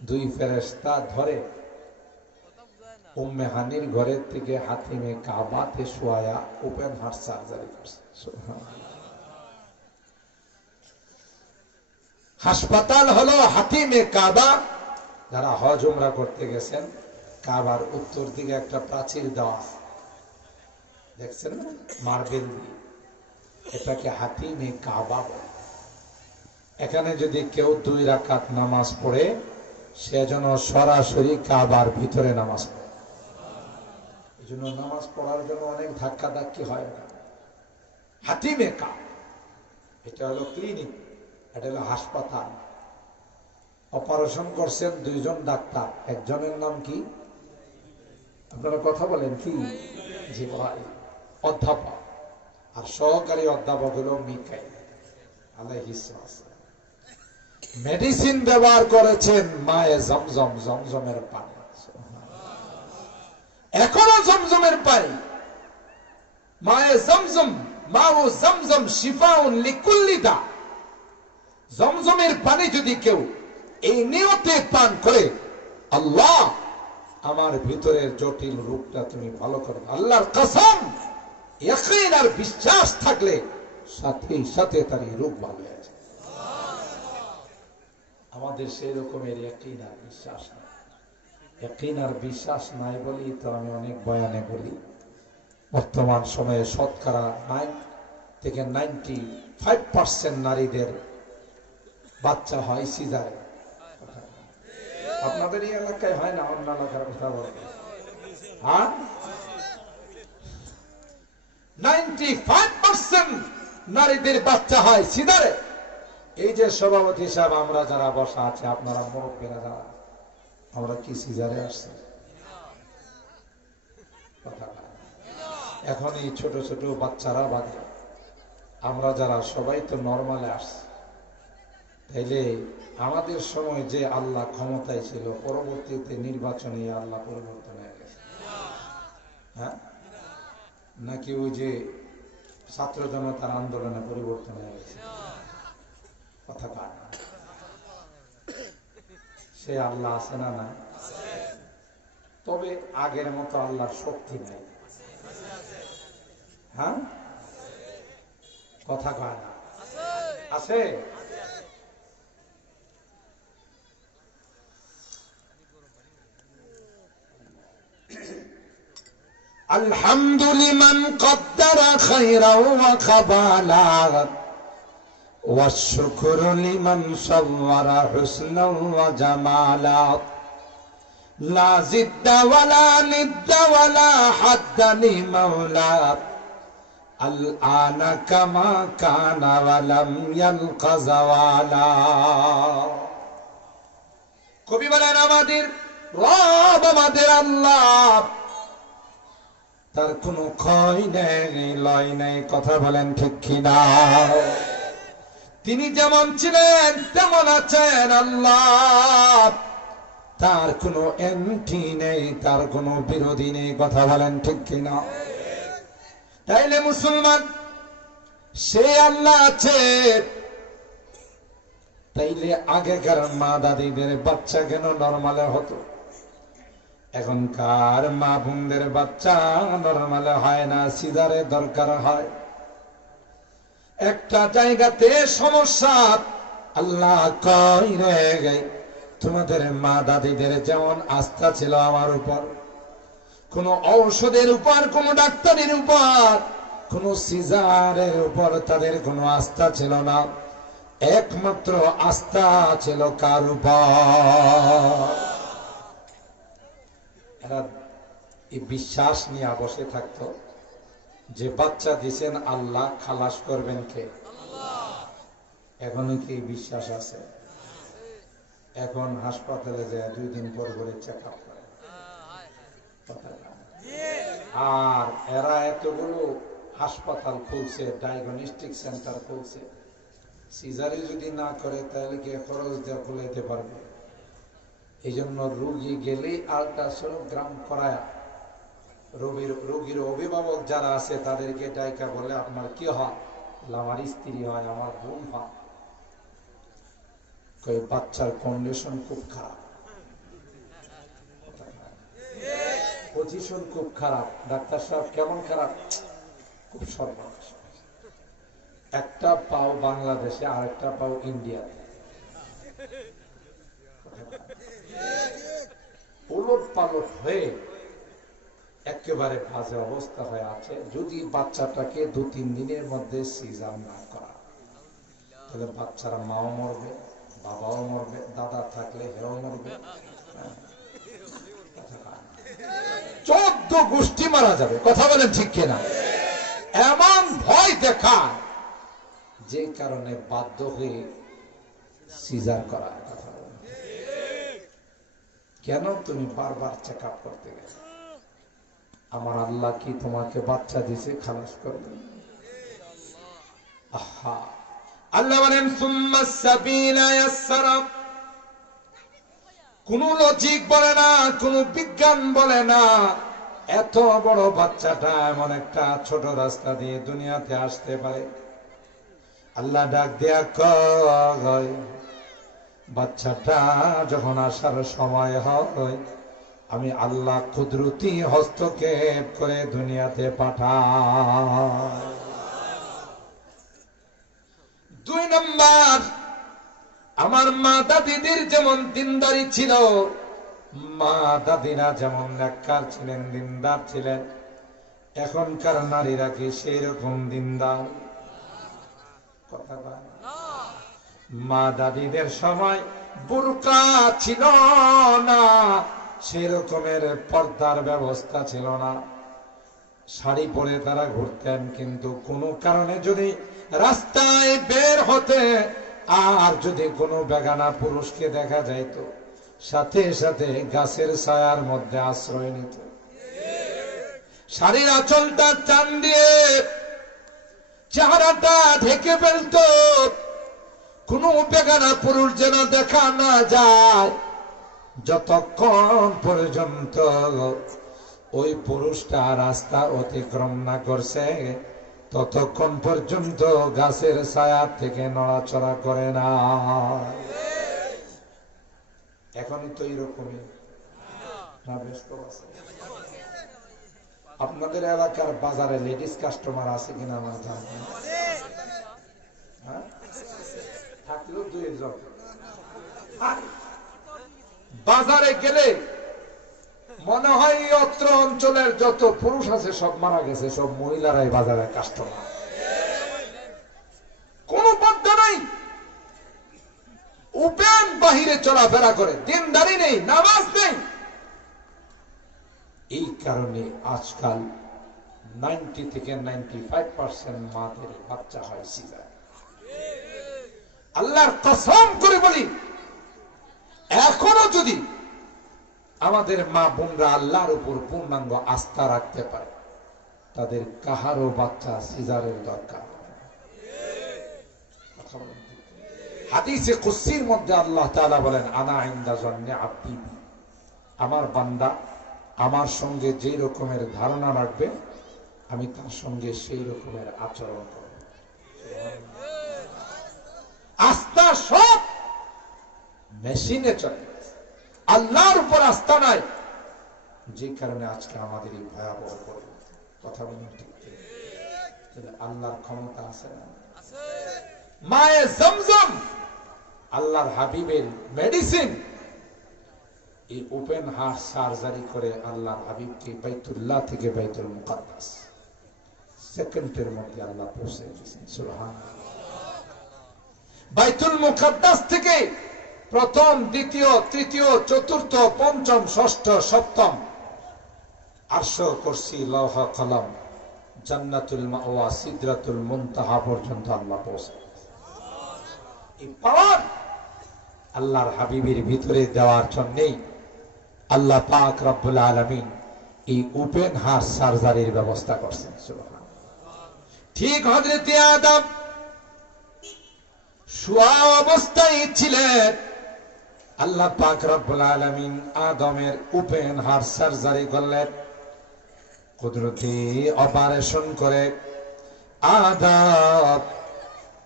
2 ফেরেশতা ধরে উম্মে হানির ঘরের থেকে হাতিমে কাবাতে শোয়া ওপেন হার্ট সার্জারি করছে। হাসপাতাল হলো হাতিমে কাবা। যারা হজ উমরা করতে গেছেন, কাবার উত্তর দিকে একটা প্রাচীর দেওয়া, দেখছেন না, মার্বেল দিয়ে, এটাকে হাতিমে কাবা বলে। এখানে যদি কেউ 2 রাকাত নামাজ পড়ে, সে যেন সরাসরি কাবার ভিতরে নামাজ পড়ে। এই জন্য নামাজ পড়ার জন্য অনেক ধাক্কা ধাক্কি হয় না। হাতিমে কাবা, এটা হলো ক্লিনিক, এটা হলো হাসপাতাল। অপারেশন করছেন 2 জন ডাক্তার। একজনের নাম কি? আপনারা কথা বলেন কি? জিবরাইল অধ্যাপক, আর সহকারী অধ্যাপক হলো মিকাইল আলাইহিস সালাম। মেডিসিন ব্যবহার করেছেন মায়ে জমজম, জমজমের পানি। এখনো জমজমের পানি, মায়ে জমজম, মাউ জমজম শিফাউন লিকুল্লি দা। জমজমের পানি যদি কেউ এই নিয়তে পান করে, আল্লাহ আমার ভিতরের জটিল রূপটা তুমি ভালো করো। আল্লাহর কসম, ইয়াকিন আর বিশ্বাস থাকলে সাথে সাথে তার এই রূপ ভালো হয়ে যায়। আমাদের সেই রকমের ইয়াকিন আর বিশ্বাস নাই। ইয়াকিন আর বিশ্বাস নাই বলি তো আমি অনেক বয়ানে বলি, বর্তমান সময়ে শতকরা 9 থেকে 95% নারীদের বাচ্চা হয় সিজারে। আপনাদের এই এলাকায় হয় না, অন্য এলাকার কথা বলে। হ্যাঁ, 95% নারীদের বাচ্চা হয় সিজারে। এই যে সভাপতি সাহেব, আমরা যারা বসা আছে, আপনারা মুরব্বীরা যারা, আমরা কি সিজারে আসছি? এখন এই ছোট ছোট বাচ্চারা বাদে আমরা যারা সবাই তো নরমালে আসছি। তাইলে আমাদের সময় যে আল্লাহ ক্ষমতায় ছিল, পরবর্তীতে নির্বাচনে আল্লাহ পরিবর্তন হয়ে গেছে। হ্যাঁ, নাকি ওই যে ছাত্র জনতার আন্দোলনে পরিবর্তন হয়ে গেছে? কথা কার? সে আল্লাহ আছে না? না, তবে আগের মতো আল্লাহর শক্তি নাই। হ্যাঁ, কথা কয় না? আছে। আলহামদুলিল্লাহ মান কদ্দারা খায়রাও ওয়া খাবালা ওয়া শুকরু লিমান সাওয়ারা হুসনাও ওয়া জামালা লা জিদ্দা ওয়ালা নিদ্দা ওয়ালা হাদ্দা লিমাওলা আল আনা কামা কানা ওয়া লাম ইয়ালকা যাওয়ালা। কবি বলেন, আমাদের রব, আমাদের আল্লাহ, তার কোনো ক্ষয় নেই, লয় নেই। কথা বলেন ঠিক কিনা? তিনি যেমন ছিলেন তেমন আছেন আল্লাহ, তার কোনো এন্টি নেই, তার কোনো বিরোধী নেই। কথা বলেন ঠিক কিনা? তাইলে মুসলমান, সে আল্লাহ আছে, তাইলে আগেকার মা দাদিদের বাচ্চা কেন নরমালে হতো? এখনকার মা বোনদের বাচ্চা নরমালে হয় না, সিজারে দরকার হয়। একটা জায়গাতে সমস্যা। আল্লাহ কই রে, তোমাদের মা দাদিদের যেমন আস্থা ছিল আমার উপর, কোন ঔষধের উপর, কোন ডাক্তারের উপর, কোন সিজারের উপর তাদের কোনো আস্থা ছিল না। একমাত্র আস্থা ছিল কার উপর? এরা এই বিশ্বাস নিয়ে বসে থাকতো যে বাচ্চা দিছেন আল্লাহ, খালাস করবেন কে? এখনো কি বিশ্বাস আছে? এখন হাসপাতালে যায় 2 দিন পর করে চেক আপ করে। আর এরা এতগুলো হাসপাতাল খুলছে, ডায়াগনস্টিক সেন্টার খুলছে, সিজারি যদি না করে তাহলে কি খরচ দেওয়া খুলাইতে পারবে? এই জন্য রোগী গেলেই আল্ট্রাসোনোগ্রাম করায় রোগীর অভিভাবক যারা আছে তাদেরকে ডাইকা বলে, আপনার কি হয়? আমার স্ত্রী হয়, আমার বোন হয়। বাচ্চার কন্ডিশন খুব খারাপ, পজিশন খুব খারাপ। ডাক্তার সাহেব কেমন খারাপ? খুব সর্বনাশ। একটা পাও বাংলাদেশে, আর একটা পাও ইন্ডিয়াতে। উলট পালট হয়ে একেবারে বাজে অবস্থা হয়ে আছে। যদি বাচ্চাটাকে 2-3 দিনের মধ্যে সিজার না করা, তাহলে বাচ্চারা মাও মরবে, বাবাও মরবে, দাদা থাকলে হেও মরবে, 14 গোষ্ঠী মারা যাবে। কথা বলেন ঠিক কিনা? এমন ভয় দেখায়, যে কারণে বাধ্য হয়ে সিজার করা। কথা বলেন, কেন তুমি বারবার চেক আপ করতে গেলে? আমার আল্লাহ কি তোমাকে বাচ্চা দিছে খালাস করবে? আহা, আল্লাহ বলেন সুম্মা সাবিলা ইয়াসসারা। কোন লজিক বলে না, কোন বিজ্ঞান বলে না, এত বড় বাচ্চাটা এমন একটা ছোট রাস্তা দিয়ে দুনিয়াতে আসতে পারে। আল্লাহ ডাক দেয়া কয়, বাচ্চাটা যখন আসার সময় হয়, আমি আল্লাহ কুদরতি হস্তক্ষেপ করে দুনিয়াতে পাঠাই। 2 নম্বর, আমার মা দাদিদের যেমন দিনদারি ছিল, মা দাদিরা যেমন নেককার ছিলেন, দিনদার ছিলেন, এখনকার নারীরা কি সেই রকম দিনদার? কথা বলেন। মা দাদিদের সময় বুরকা ছিল না, সেই রকমের পর্দার ব্যবস্থা ছিল না, শাড়ি পরে তারা ঘুরতেন। কিন্তু কোনো কারণে যদি রাস্তায় বের হতে আর যদি কোনো বেগানা পুরুষকে দেখা যাইত, সাথে সাথে গাছের ছায়ার মধ্যে আশ্রয় নিত, শাড়ির আঁচলটা টান দিয়ে চেহারাটা ঢেকে ফেলত, কোন বেগানা পুরুষ যেন দেখা না যায়। যতক্ষণ পর্যন্ত ওই পুরুষটা রাস্তা অতিক্রম না করছে, ততক্ষণ পর্যন্ত গাছের ছায়া থেকে নড়াচড়া করে না। এখনই তো এইরকমই না? ব্যস্ত আছে? আপনাদের এলাকার বাজারে লেডিস কাস্টমার আছে কিনা আমার জানা নেই। থাকলেও 2 জন। বাজারে গেলে মনে হয় অত্র অঞ্চলের যত পুরুষ আছে সব মারা গেছে, সব মহিলারাই বাজারে কাস্টমার। কোন পর্দা নাই, ওপেন বাহিরে চলাফেরা করে, দিনদারি নেই, নামাজ নেই। এই কারণে আজকাল 90 থেকে 95% মাদের বাচ্চা হয় সিজার। আল্লাহর কসম করে বলি, এখনো যদি আমাদের মা বোনরা আল্লাহর উপর পূর্ণাঙ্গ আস্থা রাখতে পারে, তাদের কাহারও বাচ্চা সিজারের দরকার। হাদিসে কুদসির মধ্যে আল্লাহ তাআলা বলেন, আনা ইনদা যন্নি আবদি, আমার বান্দা আমার সঙ্গে যেই রকমের ধারণা রাখবে, আমি তার সঙ্গে সেই রকমের আচরণ করব। আস্থা সব মেশিনে চলে, আল্লাহর উপর আস্থা নাই, যে কারণে আজকে আমাদের এই ভয়াবহ পরিণতি। কথা বলুন ঠিক? আল্লাহর ক্ষমতা আছে না? মায়ে জমজম আল্লাহর হাবিবের মেডিসিন। এই ওপেন হার্ট সার্জারি করে আল্লাহর হাবিবকে বাইতুল্লাহ থেকে বাইতুল মুকাদ্দাস সেকেন্ডের মধ্যে আল্লাহ পৌঁছে দিয়েছেন। সুবহানাল্লাহ। বাইতুল মুকাদ্দাস থেকে প্রথম, দ্বিতীয়, তৃতীয়, চতুর্থ, পঞ্চম, ষষ্ঠ, সপ্তম, আরশ, কুরসি, লৌহ, কলম, জান্নাতুল মাওয়া, সিদরাতুল মুনতাহা পর্যন্ত আল্লাহ পৌঁছে। এই পাওয়ার আল্লাহর হাবিবের ভিতরে দেওয়ার জন্যই আল্লাহ পাক রব্বুল আলামিন এই ওপেন হার্ট সার্জারির ব্যবস্থা করছেন। সুবহানাল্লাহ। ঠিক হযরতে আদম শোয়া অবস্থায় ছিলেন, আল্লাহ পাক রব্বুল আলামিন আদমের ওপেন হার্ট সার্জারি করলেন, কুদরতি অপারেশন করে আদম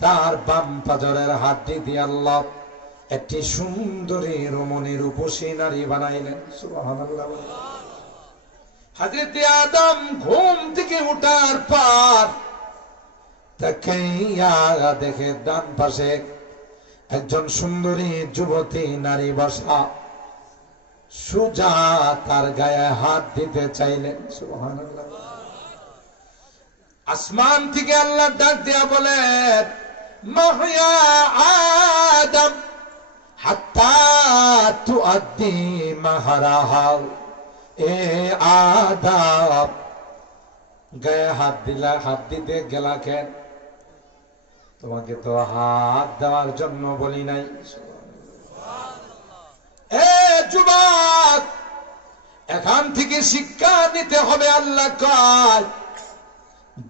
তার বাম পাজরের হাড্ডি দিয়ে আল্লাহ একটি সুন্দরী রমণী রূপসী নারী বানাইলেন। সুবহানাল্লাহ। হযরত আদম ঘুম থেকে ওঠার পর তাকাইয়া দেখে ডান পাশে একজন সুন্দরী যুবতী নারী বসা, সুজা তার গায়ে হাত দিতে চাইলেন। সুবহানাল্লাহ। আসমান থেকে আল্লাহ ডাক দিয়া বলেন, মাহইয়া আদম হাত্তা তুআদ্দি মাহরাহা। এ আদম, গায়ে হাত দিলা, হাত দিতে গেলা কেন? তোমাকে তো হাত দেওয়ার জন্য বলি নাই। এ যুবক, এখান থেকে শিক্ষা নিতে হবে। আল্লাহ কয়,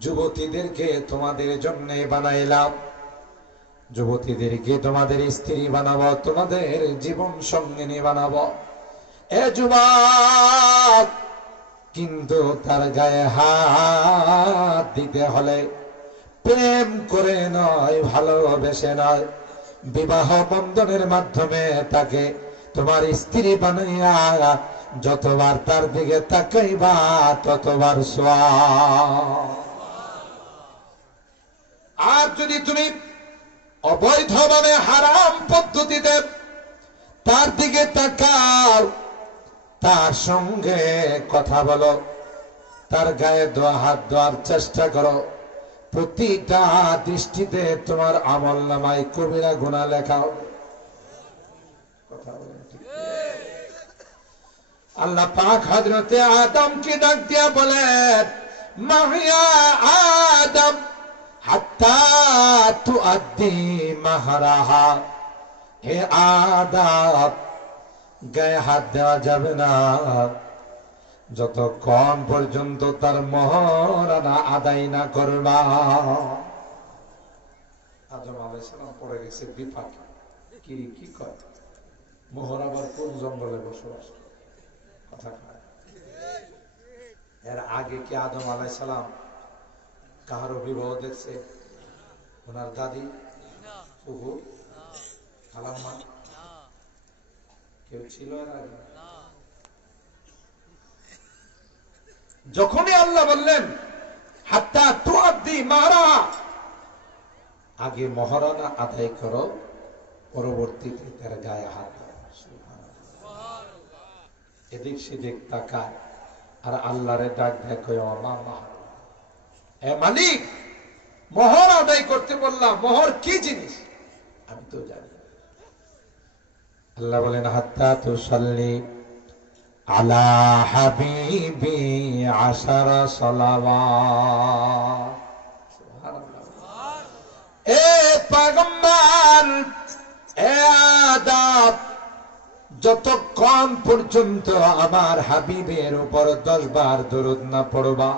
যুবতীদেরকে তোমাদের জন্য বানাইলাম, যুবতীদেরকে তোমাদের স্ত্রী বানাবো, তোমাদের জীবন সঙ্গিনী বানাবো। এ যুবক, কিন্তু তার গায়ে হাত দিতে হলে প্রেম করে নয়, ভালোবেসে নয়, বিবাহ বন্ধনের মাধ্যমে তাকে তোমার স্ত্রী বানাইয়া যতবার তার দিকে তাকাইবা ততবার সওয়াব। আর যদি তুমি অবৈধভাবে হারাম পদ্ধতিতে তার দিকে তাকাও, তার সঙ্গে কথা বলো, তার গায়ে হাত দেওয়ার চেষ্টা করো, প্রতিটা দৃষ্টিতে তোমার আমলনামায় কবিরা গুনাহ লেখা হবে। কথা বলেন ঠিক? আল্লাহ পাক হযরতে আদমকে ডাক দিয়া বলেন, মাহিয়া আদম হাত্তা তুআদ্দি মাহরাহা। হে আদম, গায়ে হাত দেওয়া যাবে না যতক্ষণ পর্যন্ত তার মহরানা আদায় না করবা। আদম আলাইহিস সালাম পড়ে গেছে বিপাকে, কি কয় মোহর আবার কোন জঙ্গলে বসবাস করে? কথা কয়। এর আগে কি আদম আলাইহিস সালাম কাহারো বিবাহ দেখছে? ওনার দাদি, ফুফু, খালাম্মা কেউ ছিল এর আগে? যখনই আল্লাহ বললেন হাত্তা তুআদ্দি মাহরাহা, আগে মহারানা আদায় করো, পরবর্তীতে তার গায়ে হাত দাও। এদিক সেদিক তাকায় আর আল্লাহরে ডাক দেয়, কয় ও এ মালিক, মোহর আদায় করতে বললাম, মোহর কি জিনিস আমি তো জানি। আল্লাহ বলেন হাত্তা তুসাল্লি আলা হাবিবি আশারা সালাওয়াত। সুবহানাল্লাহ। এ পয়গম্বর, এ আদম, যতক্ষণ পর্যন্ত আমার হাবিবের উপর 10 বার দরুদ না পড়বা,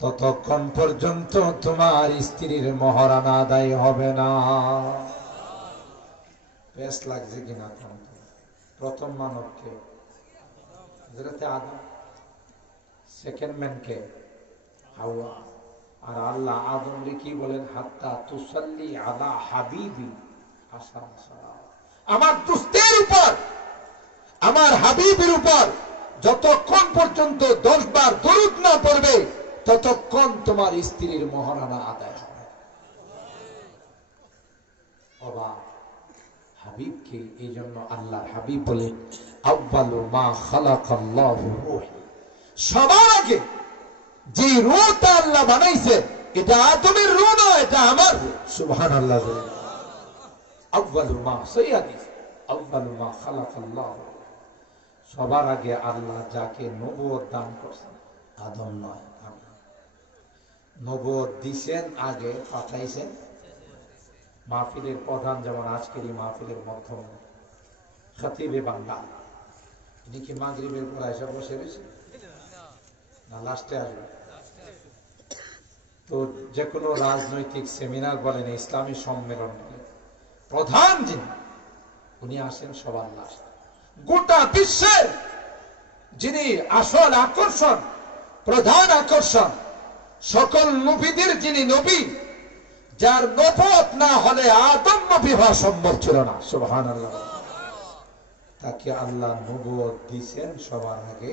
ততক্ষণ পর্যন্ত তোমার স্ত্রীর মহারানা আদায় হবে না। বেশ লাগছে কিনা? প্রথম মানবকে হযরতে আদম, সেকেন্ড ম্যানকে হাওয়া। আর আল্লাহ আদমকে কি বলেন? হাত্তা তুসাল্লি আলা হাবিবি আশারা সালাওয়াত। আমার দোস্তের উপর, আমার হাবিবের উপর যতক্ষণ পর্যন্ত 10 বার দরুদ না পড়বে, ততক্ষণ তোমার স্ত্রীর মহারানা আদায় হবে। অবাক হাবিবকে এই জন্য আল্লাহর হাবিব বলেন আউয়ালু মা খালাকাল্লাহু রূহ। সবার আগে যে রূহটা আল্লাহ বানাইছে, এটা আদমের রূহ না, এটা আমার রূহ। সুবহানাল্লাহ। আউয়ালু মা সাইয়্যিদি আউয়ালু মা খালাকাল্লাহু। সবার আগে আল্লাহ যাকে নবুয়ত দান করেছেন আদম নয়, আমি। নবুয়ত দিয়েছেন আগে, পাঠাইছেন। মাহফিলের প্রধান যেমন আজকের এই মাহফিলের মধ্যম খতিবে বাংলা, ইনি কি মাগরিবের পর এসে বসে রয়েছে না লাস্টে আসবে? তো যে কোনো রাজনৈতিক সেমিনার বলেন, ইসলামী সম্মেলন বলেন, প্রধান যিনি, উনি আসেন সবার লাস্ট। গোটা বিশ্বের যিনি আসল আকর্ষণ, প্রধান আকর্ষণ, সকল নবীদের যিনি নবী, যার নবুয়ত না হলে আদম নবী হওয়া সম্ভব ছিল না। সুবহানাল্লাহ। তাকে আল্লাহ নবুয়ত দিয়েছেন সবার আগে,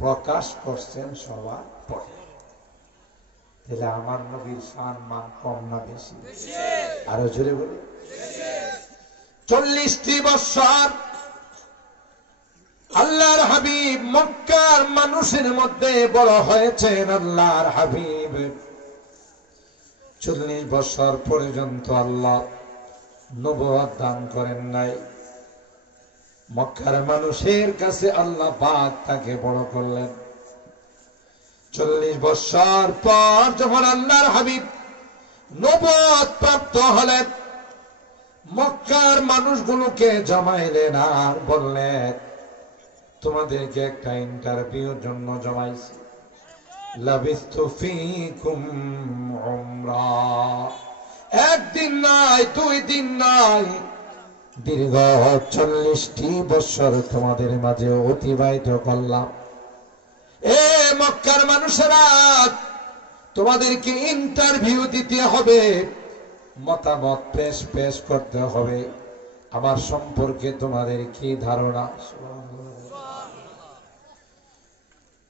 প্রকাশ করছেন সবার পরে। তাহলে আমার নবীর শান মান কম না বেশি? আরো জোরে বলি। 40টি বছর আল্লাহর হাবিব মক্কার মানুষের মধ্যে বড় হয়েছেন। আল্লাহর হাবিব 40 বছর পর্যন্ত আল্লাহ নবুয়ত দান করেন নাই। মক্কার মানুষের কাছে আল্লাহ পাক তাকে বড় করলেন। 40 বছর পর যখন আল্লাহর হাবিব নবুয়ত প্রাপ্ত হলেন, মক্কার মানুষগুলোকে জমাইলেন আর বললেন, তোমাদেরকে একটা ইন্টারভিউর জন্য জমাইছি। লাবিস্তু ফীকুম উমরা, একদিন নয়, 2 দিন নয়, দীর্ঘ 40টি বছর তোমাদের মাঝে অতিবাহিত করলাম। এ মক্কার মানুষেরা, তোমাদেরকে ইন্টারভিউ দিতে হবে, মতামত পেশ করতে হবে। আমার সম্পর্কে তোমাদের কি ধারণা?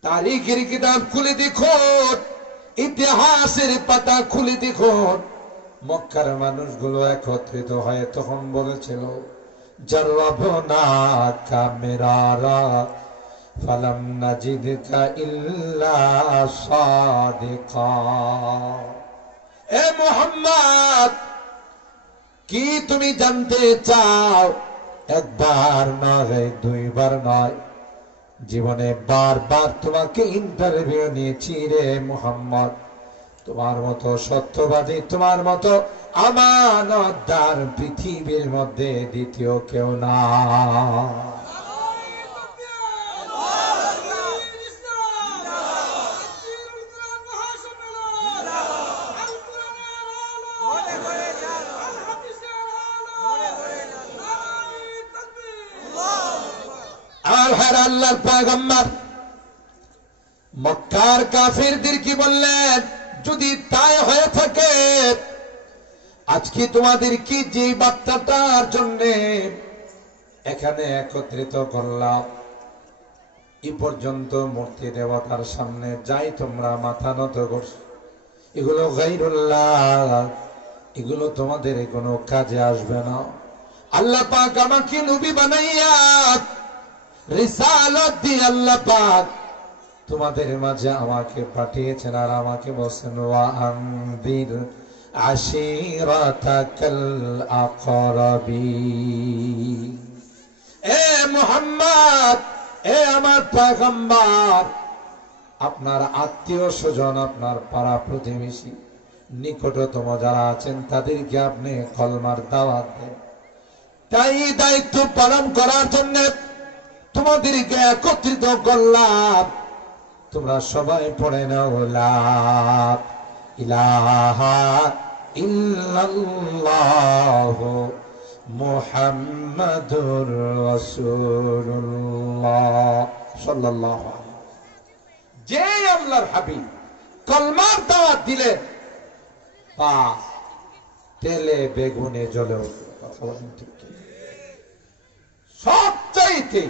তারিখের কিতাব খুলে দেখুন, ইতিহাসের পাতা খুলে দেখুন, মক্কার মানুষগুলো একত্রিত হয়ে তখন বলেছিল, জাররাবনা কামিরারা ফালাম নাজিদকা ইল্লা সাদিকা। এ মুহাম্মদ, কি তুমি জানতে চাও? একবার নয়, দুইবার নয়, জীবনে বারবার তোমাকে ইন্টারভিউ নিয়েছি রে মুহাম্মদ। তোমার মতো সত্যবাদী, তোমার মতো আমানতদার পৃথিবীর মধ্যে দ্বিতীয় কেউ না। আর হ্যাঁ, আল্লাহর পয়গম্বর মক্কার কাফিরদের কি বললেন? যদি তাই হয়ে থাকে, আজকে তোমাদের কি যে বার্তাটার জন্য এখানে একত্রিত করলাম, এ পর্যন্ত মূর্তি দেবতার সামনে যাই তোমরা মাথা নত করছো, এগুলো গায়রুল্লাহ, এগুলো তোমাদের কোনো কাজে আসবে না। আল্লাহ পাক আমাকে নবী বানাইয়া রিসালাত দিয়ে আল্লাহ পাক তোমাদের মাঝে আমাকে পাঠিয়েছেন, আর আমাকে বলছেন ওয়া আনদির আশিরাতাকাল আকরাবিন। এ মুহাম্মদ, এ আমার পয়গম্বর, আপনার আত্মীয় স্বজন, আপনার পাড়া প্রতিবেশী, নিকটতম যারা আছেন তাদেরকে আপনি কলমার দাওয়াত দেন। তাই দায়িত্ব পালন করার জন্য তোমাদেরকে একত্রিত করলাম। তোমরা সবাই পড়ে নাও লা ইলাহা ইল্লাল্লাহু মুহাম্মাদুর রাসূলুল্লাহ সাল্লাল্লাহু আলাইহি। যে আল্লাহর হাবিব কলমার দাওয়াত দিলেন, তেলে বেগুনে জ্বলে উঠল। সবচাইতে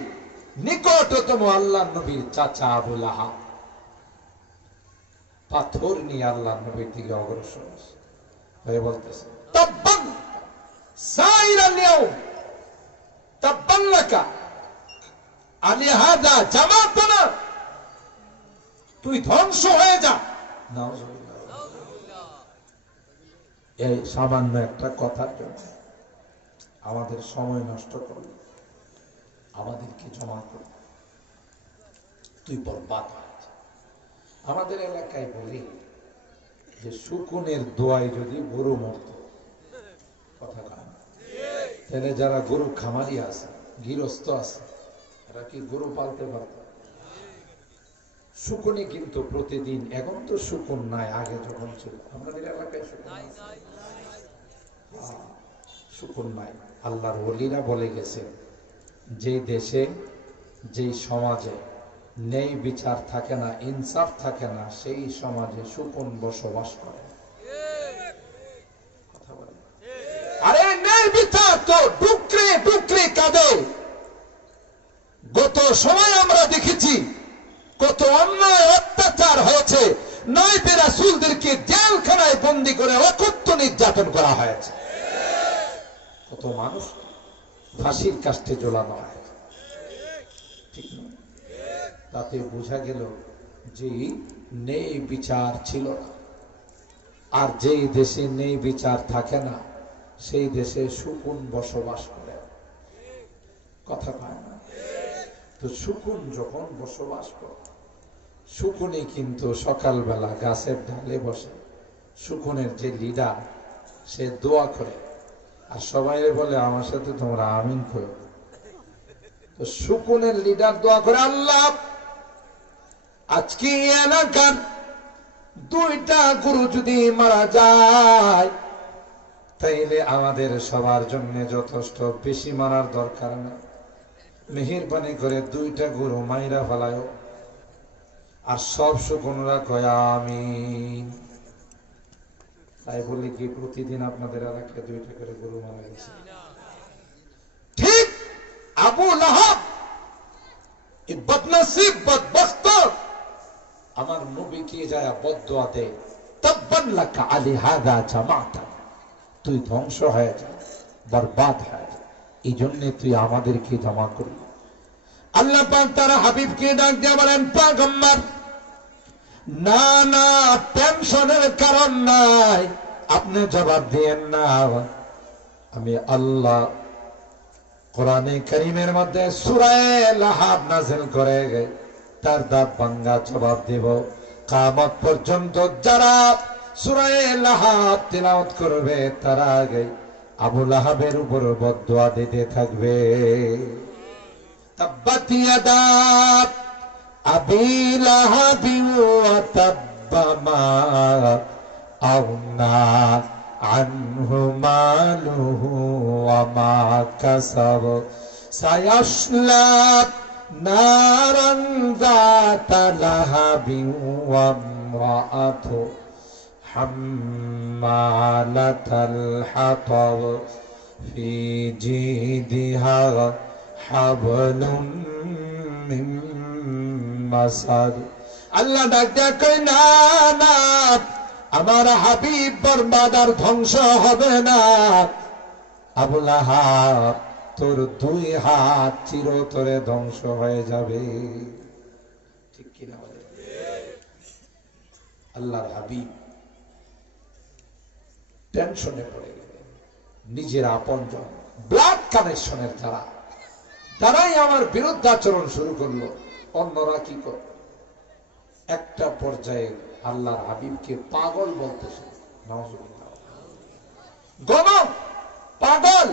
নিকটতম আল্লাহ নবীর চাচা আবু লাহাব পাথর নিয়ে আল্লাহ নবীর দিকে অগ্রসর হয়ে বলতেছে, তাব্বান সাইরাল ইয়াউম তাব্বান লাকা আলিহাদা জামাতানা, তুই ধ্বংস হয়ে যা। নাউজুবিল্লাহ। এই সামান্য একটা কথার জন্য আমাদের সময় নষ্ট করলি, আমাদেরকে জমা কর, তুই বরবাদ হয়ে যা। আমাদের এলাকায় বলি যে শুকুনের দোয়ায় যদি গরু মরত, কথা কয় না, তাহলে যারা গরু খামারি আছে, গৃহস্থ আছে, এরা কি গরু পালতে পারত? শুকুনে কিন্তু প্রতিদিন, এখন তো শুকুন নাই, আগে যখন ছিল আমাদের এলাকায় শুকুন নাই। আল্লাহর ওলিরা বলে গেছে, যে দেশে, যে সমাজে ন্যায় বিচার থাকে না, ইনসাফ থাকে না, সেই সমাজে শুকুন বসবাস করে। কথা বলে, আরে ন্যায় বিচার তো ডুকরে ডুকরে কাঁদে। গত সময় আমরা দেখেছি কত অন্যায় অত্যাচার হয়েছে, নয়তে রাসূলদেরকে জেলখানায় বন্দী করে অকথ্য নির্যাতন করা হয়েছে, কত মানুষ ফাঁসির কাষ্ঠে ঝোলানো হয়েছে। ঠিক না? তাতে বোঝা গেল যে ন্যায় বিচার ছিল না। আর যেই দেশে ন্যায় বিচার থাকে না, সেই দেশে শুকুন বসবাস করে। কথা কয় না? তো শুকুন যখন বসবাস করে, শুকুনে কিন্তু সকালবেলা গাছের ঢালে বসে, শুকুনের যে লিডার, সে দোয়া করে, আর সবাই বলে আমার সাথে তোমরা আমিন করো। তো শুকুনের লিডার দোয়া করে, আল্লাহ আজকে এলাকার 2টা গরু যদি মারা যায়, তাইলে আমাদের সবার জন্য যথেষ্ট, বেশি মারার দরকার নেই, মেহেরবানি করে 2টা গরু মাইরা ফেলায়। আর সব শুকুনরা কয় আমিন। তাই বলি কি প্রতিদিন আপনাদের এলাকায় 2টা করে গরু মারা গেছে? ঠিক আবু লাহাব বদনসিব বদবখত আমার নবীকে যায় বদদুয়া দেয়, তাব্বান লাকা আলি হাযা জামাতা, তুই ধ্বংস হয়ে যা, বরবাদ হয়ে যা, এই জন্য তুই আমাদেরকে জমা করলি। আল্লাহ পাক তার হাবিবকে ডাক দিয়ে বলেন, পয়গম্বর, না না, টেনশনের কারণ নাই, আপনি জবাব দিয়েন না। আমি আল্লাহ কোরআনে কারীমের মধ্যে সূরা লাহাব নাযিল করে তার দাঁত ভাঙ্গা জবাব দেব। কিয়ামত পর্যন্ত যারা সূরা লাহাব তিলাওয়াত করবে তারা আগে আবু লাহাবের উপর বদদুয়া দিতে থাকবে। তাব্বাত ইয়াদা আবি লাহাবিন ওয়া তাব্বা মা আগনা আনহু মালুহু ওয়া মা কাসাব সায়াসলা নারান যাতা লাহাবিন ওয়া ইমরাআতু হাম্মালাতাল হাতাব ফি জিদিহা হাবলুম মিন মাসাদ। আল্লাহ ডাক দেয়, না না, আমার হাবিব বরবাদ আর ধ্বংস হবে না। আবু লাহাব, তোর দুই হাত চিরতরে ধ্বংস হয়ে যাবে। ঠিক কিনা বলে? আল্লাহর হাবিব টেনশনে পড়ে গেলেন। নিজের আপনজন ব্লাড কানেকশনের তারাই আমার বিরুদ্ধে আচরণ শুরু করলো, অন্যরা কি করল? একটা পর্যায়ে আল্লাহর হাবিবকে পাগল বলতেছে। গণক, পাগল,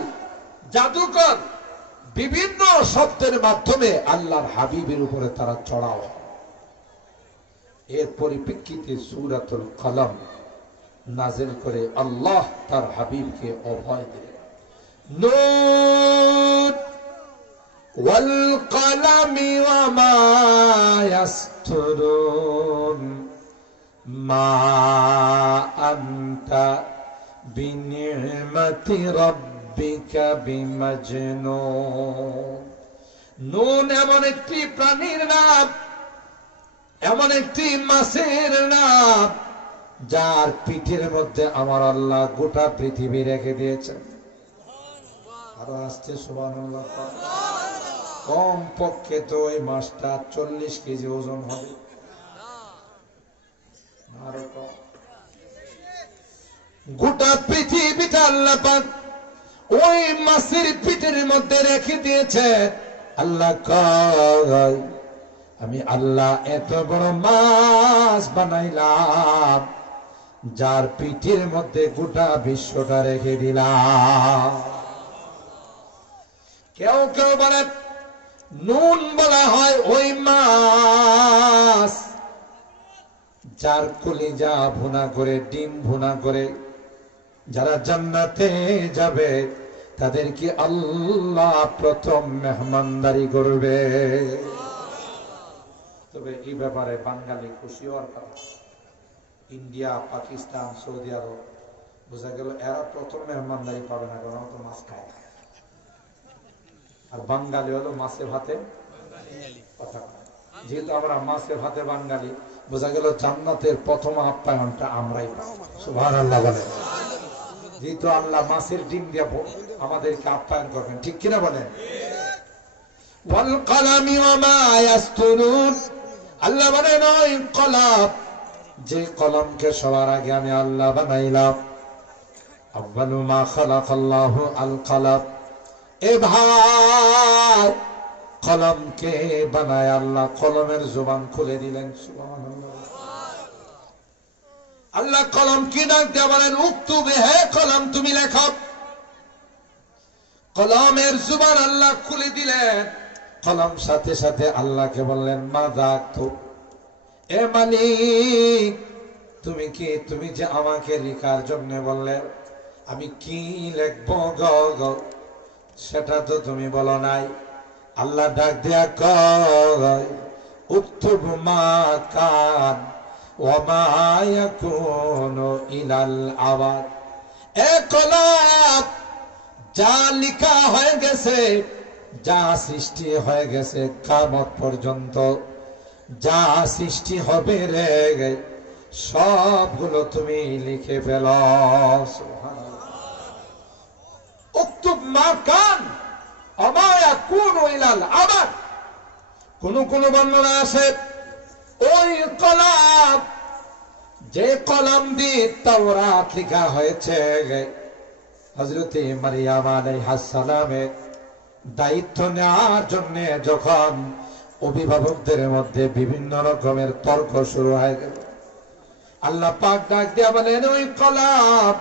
জাদুকর, বিভিন্ন শব্দের মাধ্যমে আল্লাহর হাবিবের উপরে তারা চড়াও। এর পরিপ্রেক্ষিতে সূরাতুল কলম নাযিল করে আল্লাহ তার হাবিবকে অভয় দিলেন। নুন ওয়াল কলামি ওয়া মা ইয়াসতুরুন মা আনতা বিনি'মাতি রাব্বিকা বিমাজনুন। নুন এমন একটি প্রাণীর নাম, এমন একটি মাছের নাম, যার পিঠের মধ্যে আমার আল্লাহ গোটা পৃথিবী রেখে দিয়েছেন। আরো আসছে সুবহানাল্লাহ। কম পক্ষে তো ওই মাছটা 40 কেজি ওজন হবে, আরো কম। গোটা পৃথিবীটা আল্লাহ পাক ওই মাছের পিঠের মধ্যে রেখে দিয়েছে। আল্লাহ কয়, আমি আল্লাহ এত বড় মাছ বানাইলাম, যার পিঠের মধ্যে গোটা বিশ্বটা রেখে দিলাম। কেউ কেউ বলে নুন বলা হয় ওই মাছ যার কলিজা ভুনা করে, ডিম ভুনা করে যারা জান্নাতে যাবে তাদেরকে আল্লাহ প্রথম মেহমানদারি করবে। তবে এই ব্যাপারে বাঙালি খুশি হওয়ার কথা। ইন্ডিয়া, পাকিস্তান, সৌদি আরব, বোঝা গেল এরা প্রথম মেহমানদারি পাবে না, কারণ তো মাছ খায়। আর বাঙালি হলো মাছে ভাতে কথা। যেহেতু আমরা মাছে ভাতে বাঙালি, বোঝা গেল জান্নাতের প্রথম আপ্যায়নটা আমরাই পাই। সুবহানাল্লাহ বলে। যেহেতু আল্লাহ মাছের ডিম দিয়ে আমাদেরকে আপ্যায়ন করবেন, ঠিক কিনা বলেন? ওয়াল কলামি ওয়া মা ইয়াসতুরুন। আল্লাহ বলেন ওই কলম, যে কলমকে সবার আগে আমি আল্লাহ বানাইলাম। আউয়ালু মা খালাকাল্লাহু আল কলম। এ ভাই, কলমকে বানায় আল্লাহ কলমের জবান খুলে দিলেন। সুবহানাল্লাহ। আল্লাহ কলম কি ডাক দিয়ে বলেন, উক্তুবে, হে কলম তুমি লেখো। কলমের জবান আল্লাহ খুলে দিলেন। কলম সাথে সাথে আল্লাহকে বললেন, মাযা আক্তুব, এ মালিক তুমি যে আমাকে লেখার জন্য বললে, আমি কি লিখবো গো, সেটা তো তুমি বলো নাই। আল্লাহ ডাক দিয়া কয়, উক্তুব মা কান ওয়া মা ইয়াকুনু ইলাল আবাদ। এ কলম, যা লেখা হয়ে গেছে, যা সৃষ্টি হয়ে গেছে কিয়ামত পর্যন্ত, যা সৃষ্টি হবে রে সবগুলো তুমি লিখে ফেলো। উক্তুব মা কান আমা ইয়াকুনু ইলাল আবাদ। কোন বর্ণনা আছে ওই কলম, যে কলম দিয়ে তাওরাত লেখা হয়েছে, হযরত মারিয়াম আলাইহিস সালামের দায়িত্ব নেওয়ার জন্য যখন অভিভাবকদের মধ্যে বিভিন্ন রকমের তর্ক শুরু হয়ে গেল, আল্লাহ পাক ডাক দিয়া বলেন, ওই কলম,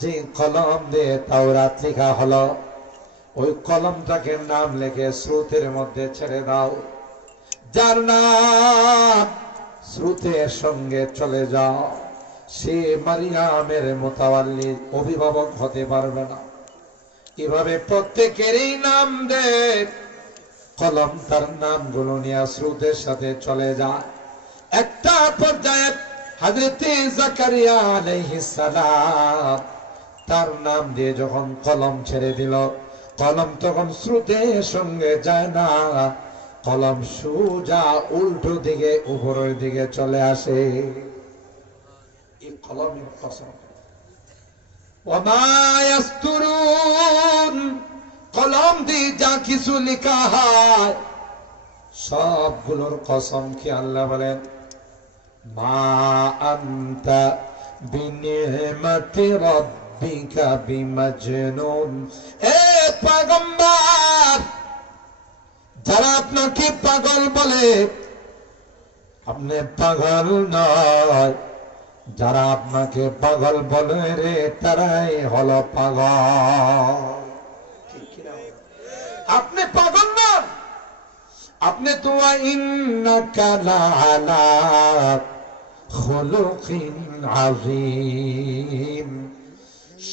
যে কলম দিয়ে তাওরাত লেখা হলো, ওই কলমটাকে নাম লিখে স্রোতের মধ্যে ছেড়ে দাও। যার নাম স্রোতের সঙ্গে চলে যাও, সে মারিয়ামের মোতাওয়াল্লি অভিভাবক হতে পারবে না। এভাবে প্রত্যেকেরই নাম দে, কলম তার নামগুলো নিয়ে স্রোতের সাথে চলে যায়। একটা পর্যায়ে হযরত জাকারিয়া আলাইহিস সালাম তার নাম দিয়ে যখন কলম ছেড়ে দিল, কলম তখন স্রোতের সঙ্গে যায় না, কলম সোজা উল্টো দিকে উপরের দিকে চলে আসে। এই কলমের কসম, ওয়ামা ইয়াসতুরুন, কলম দিয়ে যা কিছু লেখা হয় সবগুলোর কসম কি আল্লাহ বলেন, মা আনতা বিনিমাতি রাব্বিকা বিমাজনুন। এ পয়গম্বর, যারা আপনাকে পাগল বলে আপনি পাগল নয়, যারা আপনাকে পাগল বলে রে তারাই হলো পাগল। আপনি পাগল নন, আপনি তো ইন্নাকা লাআলা খুলুকিন আযীম,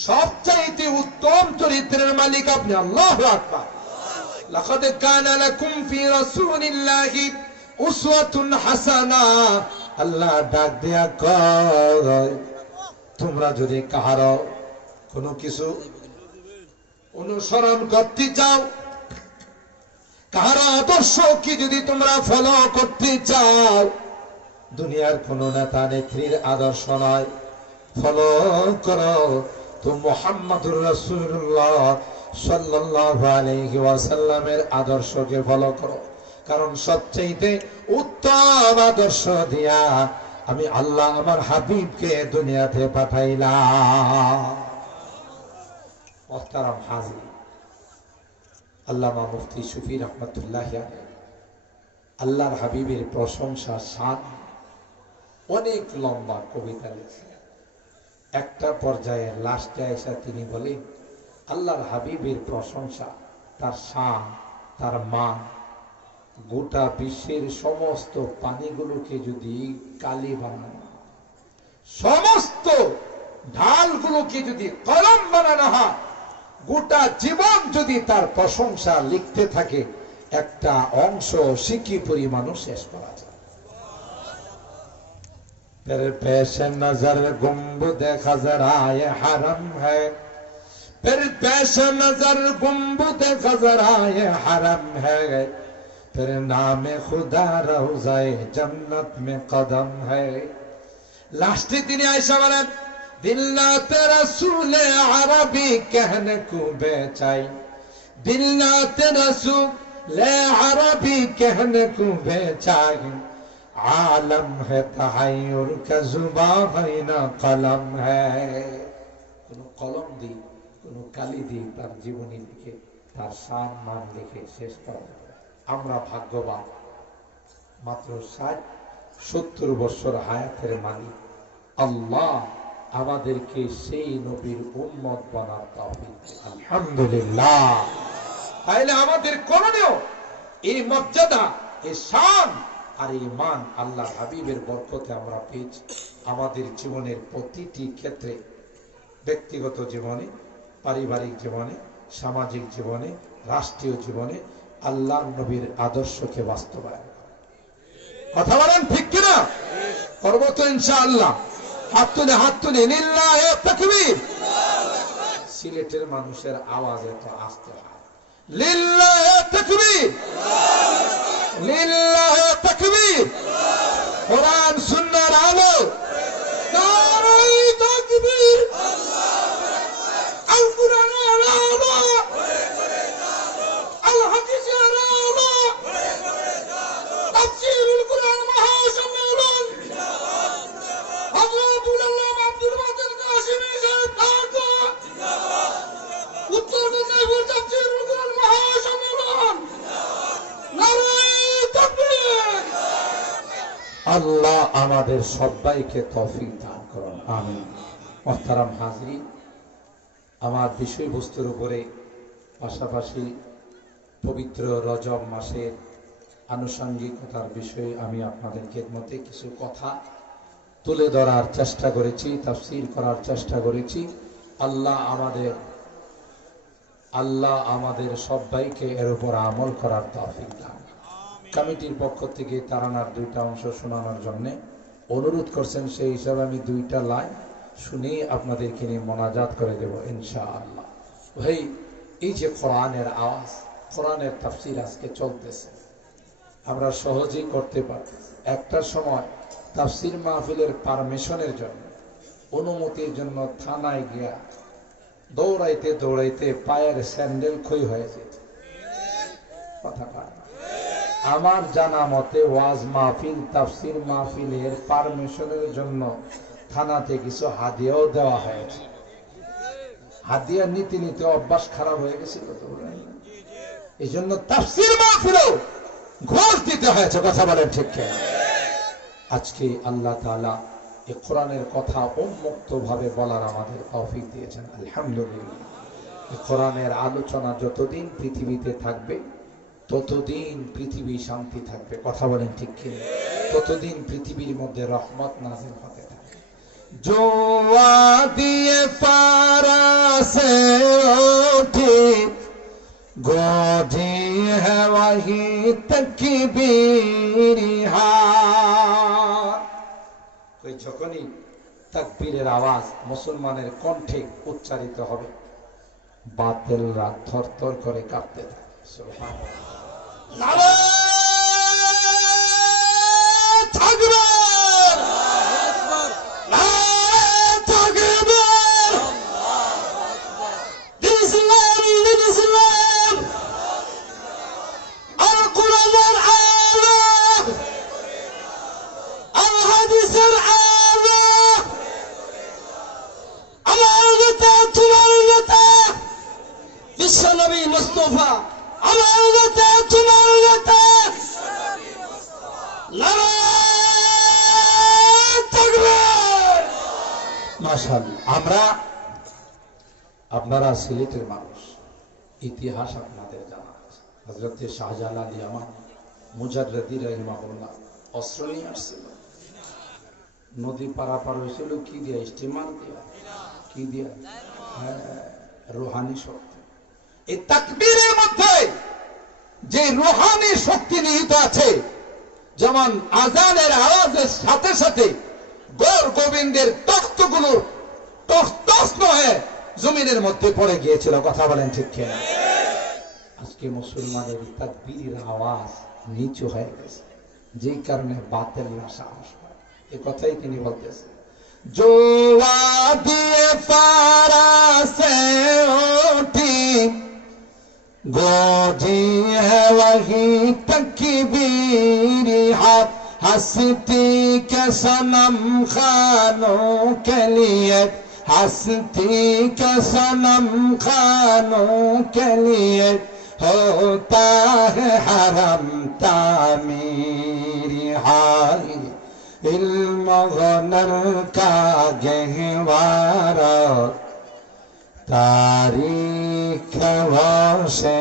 সবচাইতে উত্তম চরিত্রের মালিক আপনি। আল্লাহু আকবার। লাকাদ কানা লাকুম ফি রাসূলিল্লাহি উসওয়াতুন হাসানা। আল্লাহ ডাক দিয়া কয়, তোমরা যদি কাহারো কোনো কিছু অনুসরণ করতে চাও, কাহারো আদর্শ কি যদি তোমরা ফলো করতে চাও, দুনিয়ার কোন নেতা নেত্রীর আদর্শ নয়, ফলো করো তো মুহাম্মদুর রাসূলুল্লাহ সাল্লাল্লাহু আলাইহি ওয়াসাল্লামের আদর্শকে ফলো করো। কারণ সবচেয়ে উত্তম আদর্শ দিয়া আমি আল্লাহ আমার হাবিবকে দুনিয়াতে পাঠাইলাম। মুহতারাম হাজির, আল্লামা মুফতি শফি রহমাতুল্লাহি আলাইহি আল্লাহর হাবিবের প্রশংসা শান অনেক লম্বা কবিতা লিখলেন। একটা পর্যায়ে লাস্টে এসে তিনি বলেন, আল্লাহর হাবিবের প্রশংসা, তার শান, তার মান গোটা বিশ্বের সমস্ত পানিগুলোকে যদি কালি বানানো, সমস্ত ঢালগুলোকে যদি কলম বানানো হয়, গোটা জীবন যদি তার প্রশংসা লিখতে থাকে, একটা অংশ সিকি পরিমাণও শেষ করা যায়। तेरे पेश नजर गुंबद खजराए हरम है, फिर पेश नजर गुंबद खजराए हरम है, फिर नाम खुदा रोज़ाए जन्नत में कदम है। लास्ट दिन ऐसा बोले, दिल्ला तेरा रसूल अरबी कहने को बेचाई, दिल्ला तेरा रसूल अरबी कहने को बेचाई, आलम है तहायुर का जुबान है ना कलम है। কোনো কলম দিয়ে, কোনো কালি দিয়ে তার জীবনী লিখে, তার শান মান লিখে শেষ করা যাবে। আমরা ভাগ্যবান, মাত্র 60-70 বছর হায়াতের মালিক আল্লাহ আমাদেরকে সেই নবীর উম্মত বানার তৌফিক দেন, আলহামদুলিল্লাহ। তাইলে আমাদের করণীয় এই মর্যাদা, এই শান আর এই মান আল্লাহ হাবিবের বরকতে আমরা পেয়েছি। আমাদের জীবনের প্রতিটি ক্ষেত্রে, ব্যক্তিগত জীবনে, পারিবারিক জীবনে, সামাজিক জীবনে, রাষ্ট্রীয় জীবনে আল্লাহর নবীর আদর্শকে বাস্তবায়ন, কথা বলেন ঠিক কিনা? করবো তো ইনশাআল্লাহ। হাত তুলে লিল্লাহি তাকবীর। সিলেটের মানুষের আওয়াজ এত আসতে হয়, লিল্লাহি তাকবীর। লিল্লাহি তাকবীর। কোরআন সুন্নাহর আলো, নারায়ে তাকবীর। আল কোরআনের আলো, আল হাদিসের আলো, তাফসীরুল কোরআন মহাসম্মেলন হযরতুল আল্লামা আব্দুল বাদের কাশিমি সাহেব ঢাকা, উত্তর মেদিনীপুর তাফসীরুল কোরআন মহাসম্মেলন, নারায়ে তাকবীর। আল্লাহ আমাদের সবাইকে তৌফিক দান করুন, আমিন। মুহতারাম হাজরিন, আমার বিষয়বস্তুর উপরে পাশাপাশি পবিত্র রজব মাসের আনুষঙ্গিকতার বিষয়ে আমি আপনাদের খেদমতে কিছু কথা তুলে ধরার চেষ্টা করেছি, তাফসীর করার চেষ্টা করেছি। আল্লাহ আমাদের সবাইকে এর উপর আমল করার তৌফিক দান। কমিটির পক্ষ থেকে তারানার দুইটা অংশ শোনানোর জন্য অনুরোধ করছেন, সেই হিসাবে আমি দুইটা লাইন শুনে আপনাদেরকে নিয়ে মোনাজাত করে দেব ইনশাআল্লাহ। ভাই, এই যে কোরআনের আওয়াজ, কোরআনের তাফসীর আজকে চলতেছে, আমরা সহজেই করতে পারি। একটা সময় তাফসীর মাহফিলের পারমিশনের জন্য, অনুমতির জন্য থানায় গিয়া দৌড়াইতে দৌড়াইতে পায়ের স্যান্ডেল ক্ষয় হয়ে যেত। কথা পায় আমার জানা মতে ওয়াজ মাহফিল, তাফসীর মাহফিলের পারমিশনের জন্য থানাতে কিছু হাদিয়াও দেওয়া হয়েছে। হাদিয়া নীতি নীতি অভ্যাস খারাপ হয়ে গেছিল তো, এই জন্য তাফসীর মাহফিলেও ঘোষ দিতে হয়েছে। কথা বলেন ঠিক কিনা? আজকে আল্লাহ তাআলা এই কোরআনের কথা উন্মুক্ত ভাবে বলার আমাদের তৌফিক দিয়েছেন, আলহামদুলিল্লাহ। এই কোরআনের আলোচনা যতদিন পৃথিবীতে থাকবে ততদিন পৃথিবী শান্তি থাকবে। কথা বলেন ঠিক কিনা? ততদিন পৃথিবীর মধ্যে রহমত নাযিল হতে থাকবে। জোয়া দিয়ে পারা সে ওঠে গোধি है वही तकबीरी हाथ। ওই যখনই তাকবীরের আওয়াজ মুসলমানের কণ্ঠে উচ্চারিত হবে, বাতিলরা থরথর করে কাঁপতে থাকে। সুবহানাল্লাহ, নারায়ে তাকবীর, নারায়ে তাকবীর, ইসলাম ইসলাম, আল কোরআনের আলো, আল হাদিসের আলো, আমার নেতা তোমার নেতা বিশ্বনবী মুস্তাফা, আমার নেতা তোমার নেতা, নারায়ে তাকবীর। মাশাআল্লাহ। আপনারা সিলেটের মানুষ, ইতিহাস আপনাদের জানা আছে। হযরত শাহজালাল ইয়ামান মুজাররদি রাহিমাহুল্লাহ অস্ত্র নিয়ে আসছিল, নদী পারাপার হয়েছিল কি দিয়া? স্টিমার দিয়া। কি দিয়া? রুহানি শক্তি। এই তাকবীরের মধ্যে যে রুহানি শক্তি নিহিত আছে, যেমন আজানের আওয়াজের সাথে সাথে গৌর গোবিন্দের তখ্তগুলো তস্তস্ত হয়ে জমিনের মধ্যে পড়ে গিয়েছিল। কথা বলেন ঠিক কিনা? আজকে মুসলমানের তাকবীরের আওয়াজ নিচু হয়ে গেছে, যেই কারণে বাতিলরা সাহস পায়। এই কথাই তিনি বলতেছেন, জোয়া দিয়ে পারা সে ওঠি गोदी है वही तकबीरी हाथ, हंसती के सनम खानों के लिए, हंसती के सनम खानों के लिए होता है हरम तामीरी हाय, इल्म हुनर का गहवारा तारीख से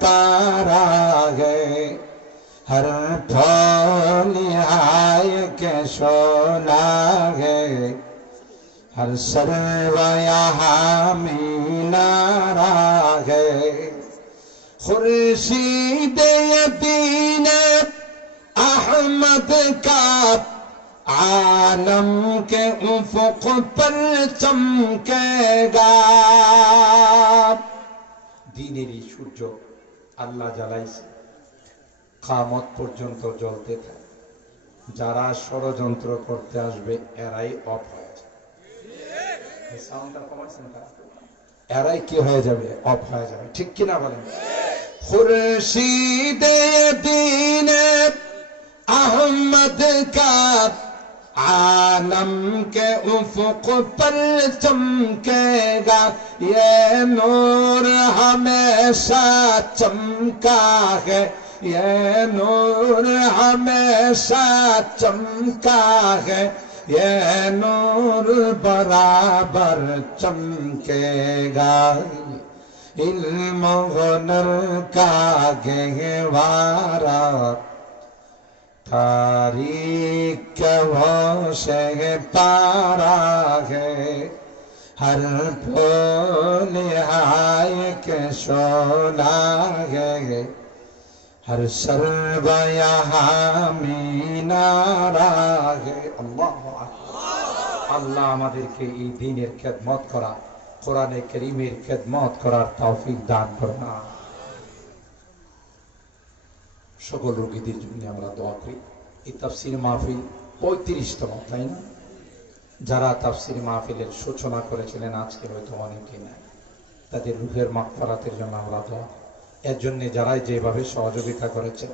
पारा है, हर ढोलियाय के सोना है, हर सरवया मीनारा है, खुर्शीद दीन अहमद का आलम के उफुक पर चमकेगा। दीनेरी सूर्य আল্লাহ জ্বালাইছে, কিয়ামত পর্যন্ত জ্বলতে থাকে। যারা ষড়যন্ত্র করতে আসবে এরাই অফ হয়ে যাবে। এরাই কি হয়ে যাবে? অফ হয়ে যাবে। ঠিক কিনা বলেন? খুরশিদে দীনে अहमद का आलम के उफ़ुक़ पर चमकेगा, ये नूर हमेशा चमका है, ये नूर हमेशा चमका है, ये नूर बराबर चमकेगा। इल्म हुनर का गहवारा तारीख वो से पारा है, हर फूल हाय के शोला है, हर सर्व यहाँ मीनारा है। अल्लाह अल्लाह আমাদেরকে এই দ্বীনের খেদমত করা, কোরআনে কারীমের খেদমত করার তৌফিক দান করুন। সকল রোগীদের জন্য আমরা দোয়া করি। এই তাফসীর মাহফিল 35তম, তাই না? যারা তাফসীর মাহফিলের সূচনা করেছিলেন আজকে হয়তো অনেকে নাই, তাদের রূহের মাগফিরাতের জন্য আমরা দোয়া করি। এর জন্য যারাই যেভাবে সহযোগিতা করেছেন,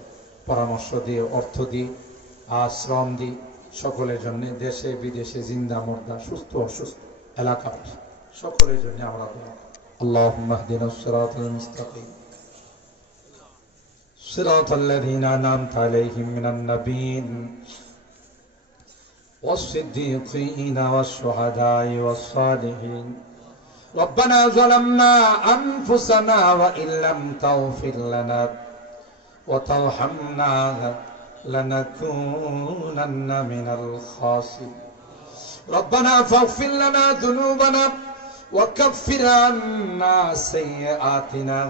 পরামর্শ দিয়ে, অর্থ দিয়ে, শ্রম দিয়ে, সকলের জন্য, দেশে বিদেশে, জিন্দা মুর্দা, সুস্থ অসুস্থ, এলাকাবাসী সকলের জন্য আমরা দোয়া করি। আল্লাহুম্মা ইহদিনাস সিরাতাল মুস্তাকিম صراط الذين أنعمت عليهم من النبيين والصديقين والشهداء والصالحين. ربنا ظلمنا أنفسنا وإن لم تغفر لنا وترحمنا لنكونن من الخاسرين. ربنا فاغفر لنا ذنوبنا وكفر عنا سيئاتنا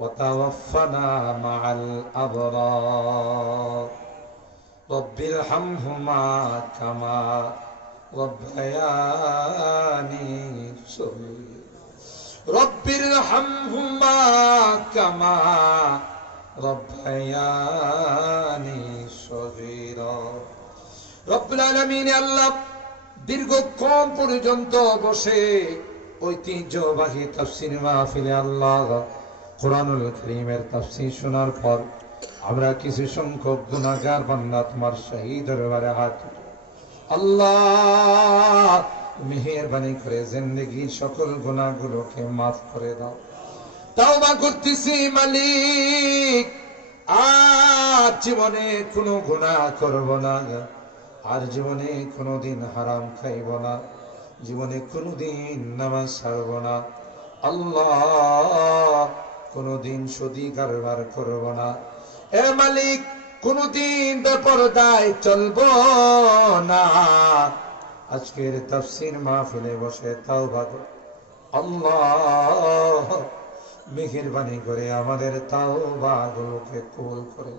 وتوفنا مع الأبرار. رب ارحمهما كما ربياني صغيرا. رب ارحمهما كما ربياني صغيرا. رب العالمين আল্লাহ দীর্ঘক্ষণ পর্যন্ত বসে ঐতিহ্যবাহী তাফসীর মাহফিলে আল্লাহ কোরআনুল কারীমের তাফসীর শোনার পর আমরা কিছু সংখ্যক গুনাহগার বান্দা তোমার শাহী দরবারে হাত আল্লাহ মেহেরবানি করে জিন্দেগীর সকল গুনাহগুলোকে মাফ করে দাও। তাওবা করতেছি মালিক, আর জীবনে কোনো গুনাহ করব না, আর জীবনে কোনোদিন হারাম খাইব না, জীবনে কোনোদিন নামাজ ছাড়ব না আল্লাহ, কোনদিন সুদী কারবার করব না। এ মালিক, কোনদিন বেপরদায় চলব না। আজকের তাফসীর মাহফিলে বসে তাওবা কর আল্লাহ, মেহেরবানি করে আমাদের তাওবাগুলোকে কবুল করে।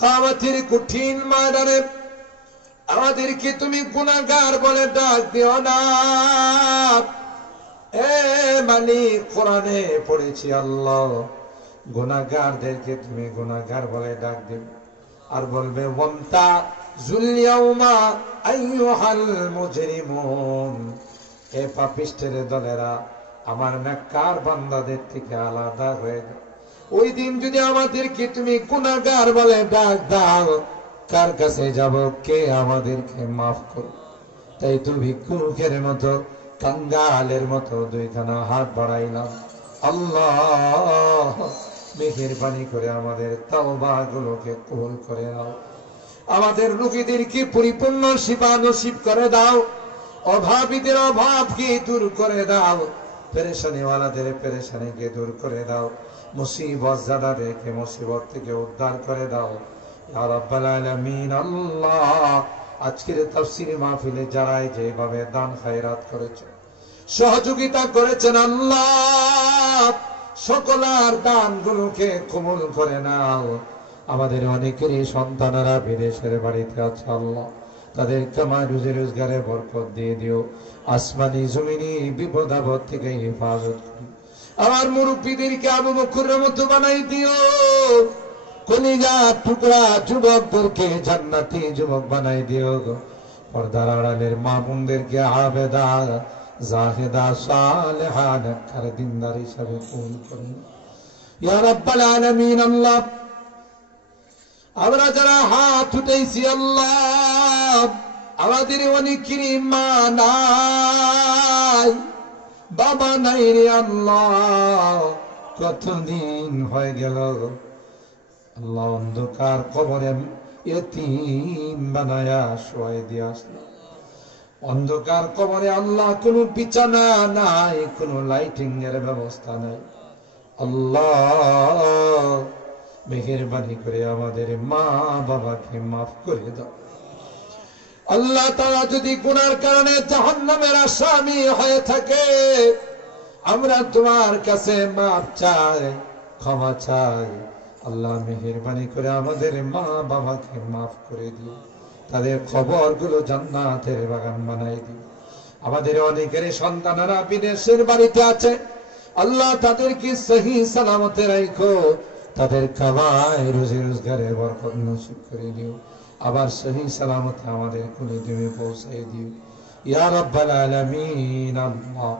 কিয়ামতের কঠিন ময়দানে আমাদেরকে তুমি গুনাহগার বলে ডাক দিও না। এ মালিক, কোরআনে পড়েছি আল্লাহ, গুনাহগারদেরকে তুমি গুনাহগার বলে ডাক দিবে, আর বলবে ওয়ামতা যুলিয়াউমা আইয়ুহাল মুজরিমুন, এ পাপিষ্ঠের দলেরা আমার নেককার বান্দাদের থেকে আলাদা হয়ে যাও। ওই দিন যদি আমাদেরকে তুমি গুনাহগার বলে ডাক দাও, কার কাছে যাব? কে আমাদেরকে মাফ করবে? তাই তো ভিক্ষুকের মতো, কাঙ্গালের মতো দুইখানা হাত বাড়াইলাম আল্লাহ, মেহেরবানি করে আমাদের তাওবাগুলোকে কবুল করে নাও। আমাদের রোগীদেরকে পরিপূর্ণ শিফা নসিব করে দাও, অভাবীদের অভাবকে দূর করে দাও, পেরেশানিওয়ালাদের পেরেশানিকে দূর করে দাও, মুসিবত জাদাদেরকে মুসিবত থেকে উদ্ধার করে দাও ইয়া রাব্বাল আলামিন। আল্লাহ, আজকের তাফসীর মাহফিলে যারাই যেভাবে দান খায়রাত করেছে, সহযোগিতা করেছেন আল্লাহ, সকলের দানগুলোকে কবুল করে নাও। আমাদের অনেকেরই সন্তানেরা বিদেশের বাড়িতে আছে আল্লাহ, তাদের কামাই রুজি রোজগারে বরকত দিয়ে দিও, আসমানি জমিনি বিপদ আপদ থেকে হেফাজত করো। আমার মুরব্বীদেরকে আবু বকরের মতো বানাই দিও, কলিজা টুকরা যুবকদেরকে জান্নাতি যুবক বানাই দিও গো। পর্দার আড়ালের মা বোনদেরকে আবেদা জাহেদা সালেহা নেককার দিনদার হিসাবে কবুল করুন ইয়া রাব্বাল আলামিন। আল্লাহ আমরা যারা হাত উঠাইছি আল্লাহ, আমাদের অনেকেরই মা নাই, বাবা নাই রে আল্লাহ। কতদিন হয়ে গেল আল্লাহ অন্ধকার কবরে ইয়তীম বানায়া শোয়াই দিয়ে আসলো। অন্ধকার কবরে আল্লাহ কোনো বিছানা নাই, কোনো লাইটিং এর ব্যবস্থা নাই। আল্লাহ মেহেরবানি করে আমাদের মা বাবাকে মাফ করে দাও আল্লাহ। তারা যদি গুনার কারণে জাহান্নামের আসামি হয়ে থাকে, আমরা তোমার কাছে মাফ চাই, ক্ষমা চাই আল্লাহ। মেহেরবানি করে আমাদের মা বাবাকে মাফ করে দিও, তাদের খবরগুলো জান্নাতের বাগান বানাই দিও। আমাদের অনেকের সন্তানেরা বিদেশের বাড়িতে আছে আল্লাহ, তাদেরকে সহি সালামতে রাখো, তাদের কামাই রুজি রোজগারে বরকত নসিব করে দিও, আবার সহি সালামতে আমাদের কুলে তুমি পৌঁছাই দিও ইয়া রাব্বাল আলামিন। আল্লাহ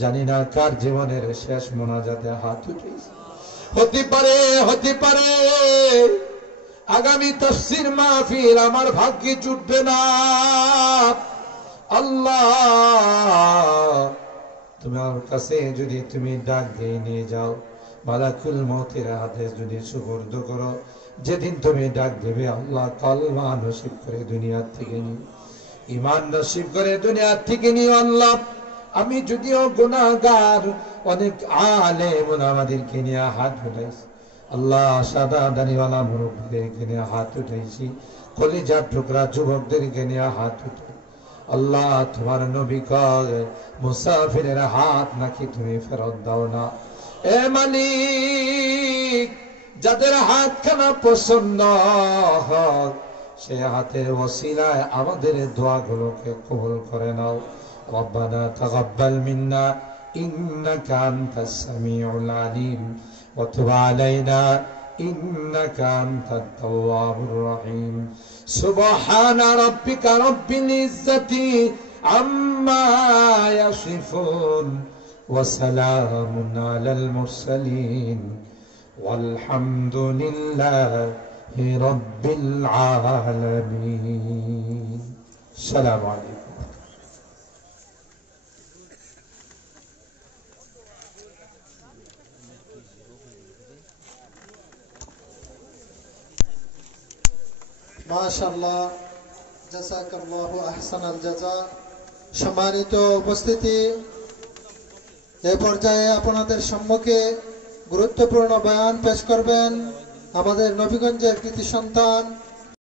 জানি না কার জীবনের শেষ মোনাজাতে হাত উঠেছে, হতে পারে আগামী তাফসীর মাহফিল আমার ভাগ্যে জুটবে না। আল্লাহ তোমার কাছে যদি তুমি ডাক দিয়ে নিয়ে যাও, মালাকুল মউতের হাতে যদি সুপর্দ করো, যেদিন তুমি ডাক দেবে আল্লাহ কলমা নসিব করে দুনিয়ার থেকে নিও, ঈমান নসিব করে দুনিয়ার থেকে নিও আল্লাহ। আমি যদিও গুনাহগার, অনেক আলেম ওলামাদেরকে নিয়ে হাত উঠাইছি আল্লাহ, সাদা দাড়িওয়ালা মুরব্বিদেরকে নিয়ে হাত উঠাইছি, কলিজার টুকরা যুবকদেরকে নিয়ে হাত উঠাই আল্লাহ। তোমার নবী কয় মুসাফিরের হাত নাকি তুমি ফেরত দাও না। এ মালিক, যাদের হাতখানা পছন্দ হয় সে হাতের ওসিলায় আমাদের দোয়াগুলোকে কবুল করে নাও। ربنا تقبل منا إنك أنت السميع العليم وتب علينا إنك أنت التواب الرحيم سبحان ربك رب العزة عما يصفون وسلام على المرسلين والحمد لله رب العالمين. السلام عليكم. মাশাআল্লাহ, জাযাকাল্লাহু আহসানাল জাযা। সম্মানিত উপস্থিতি, এই পর্যায়ে আপনাদের সম্মুখে গুরুত্বপূর্ণ বয়ান পেশ করবেন আমাদের নবীগঞ্জের কৃতি সন্তান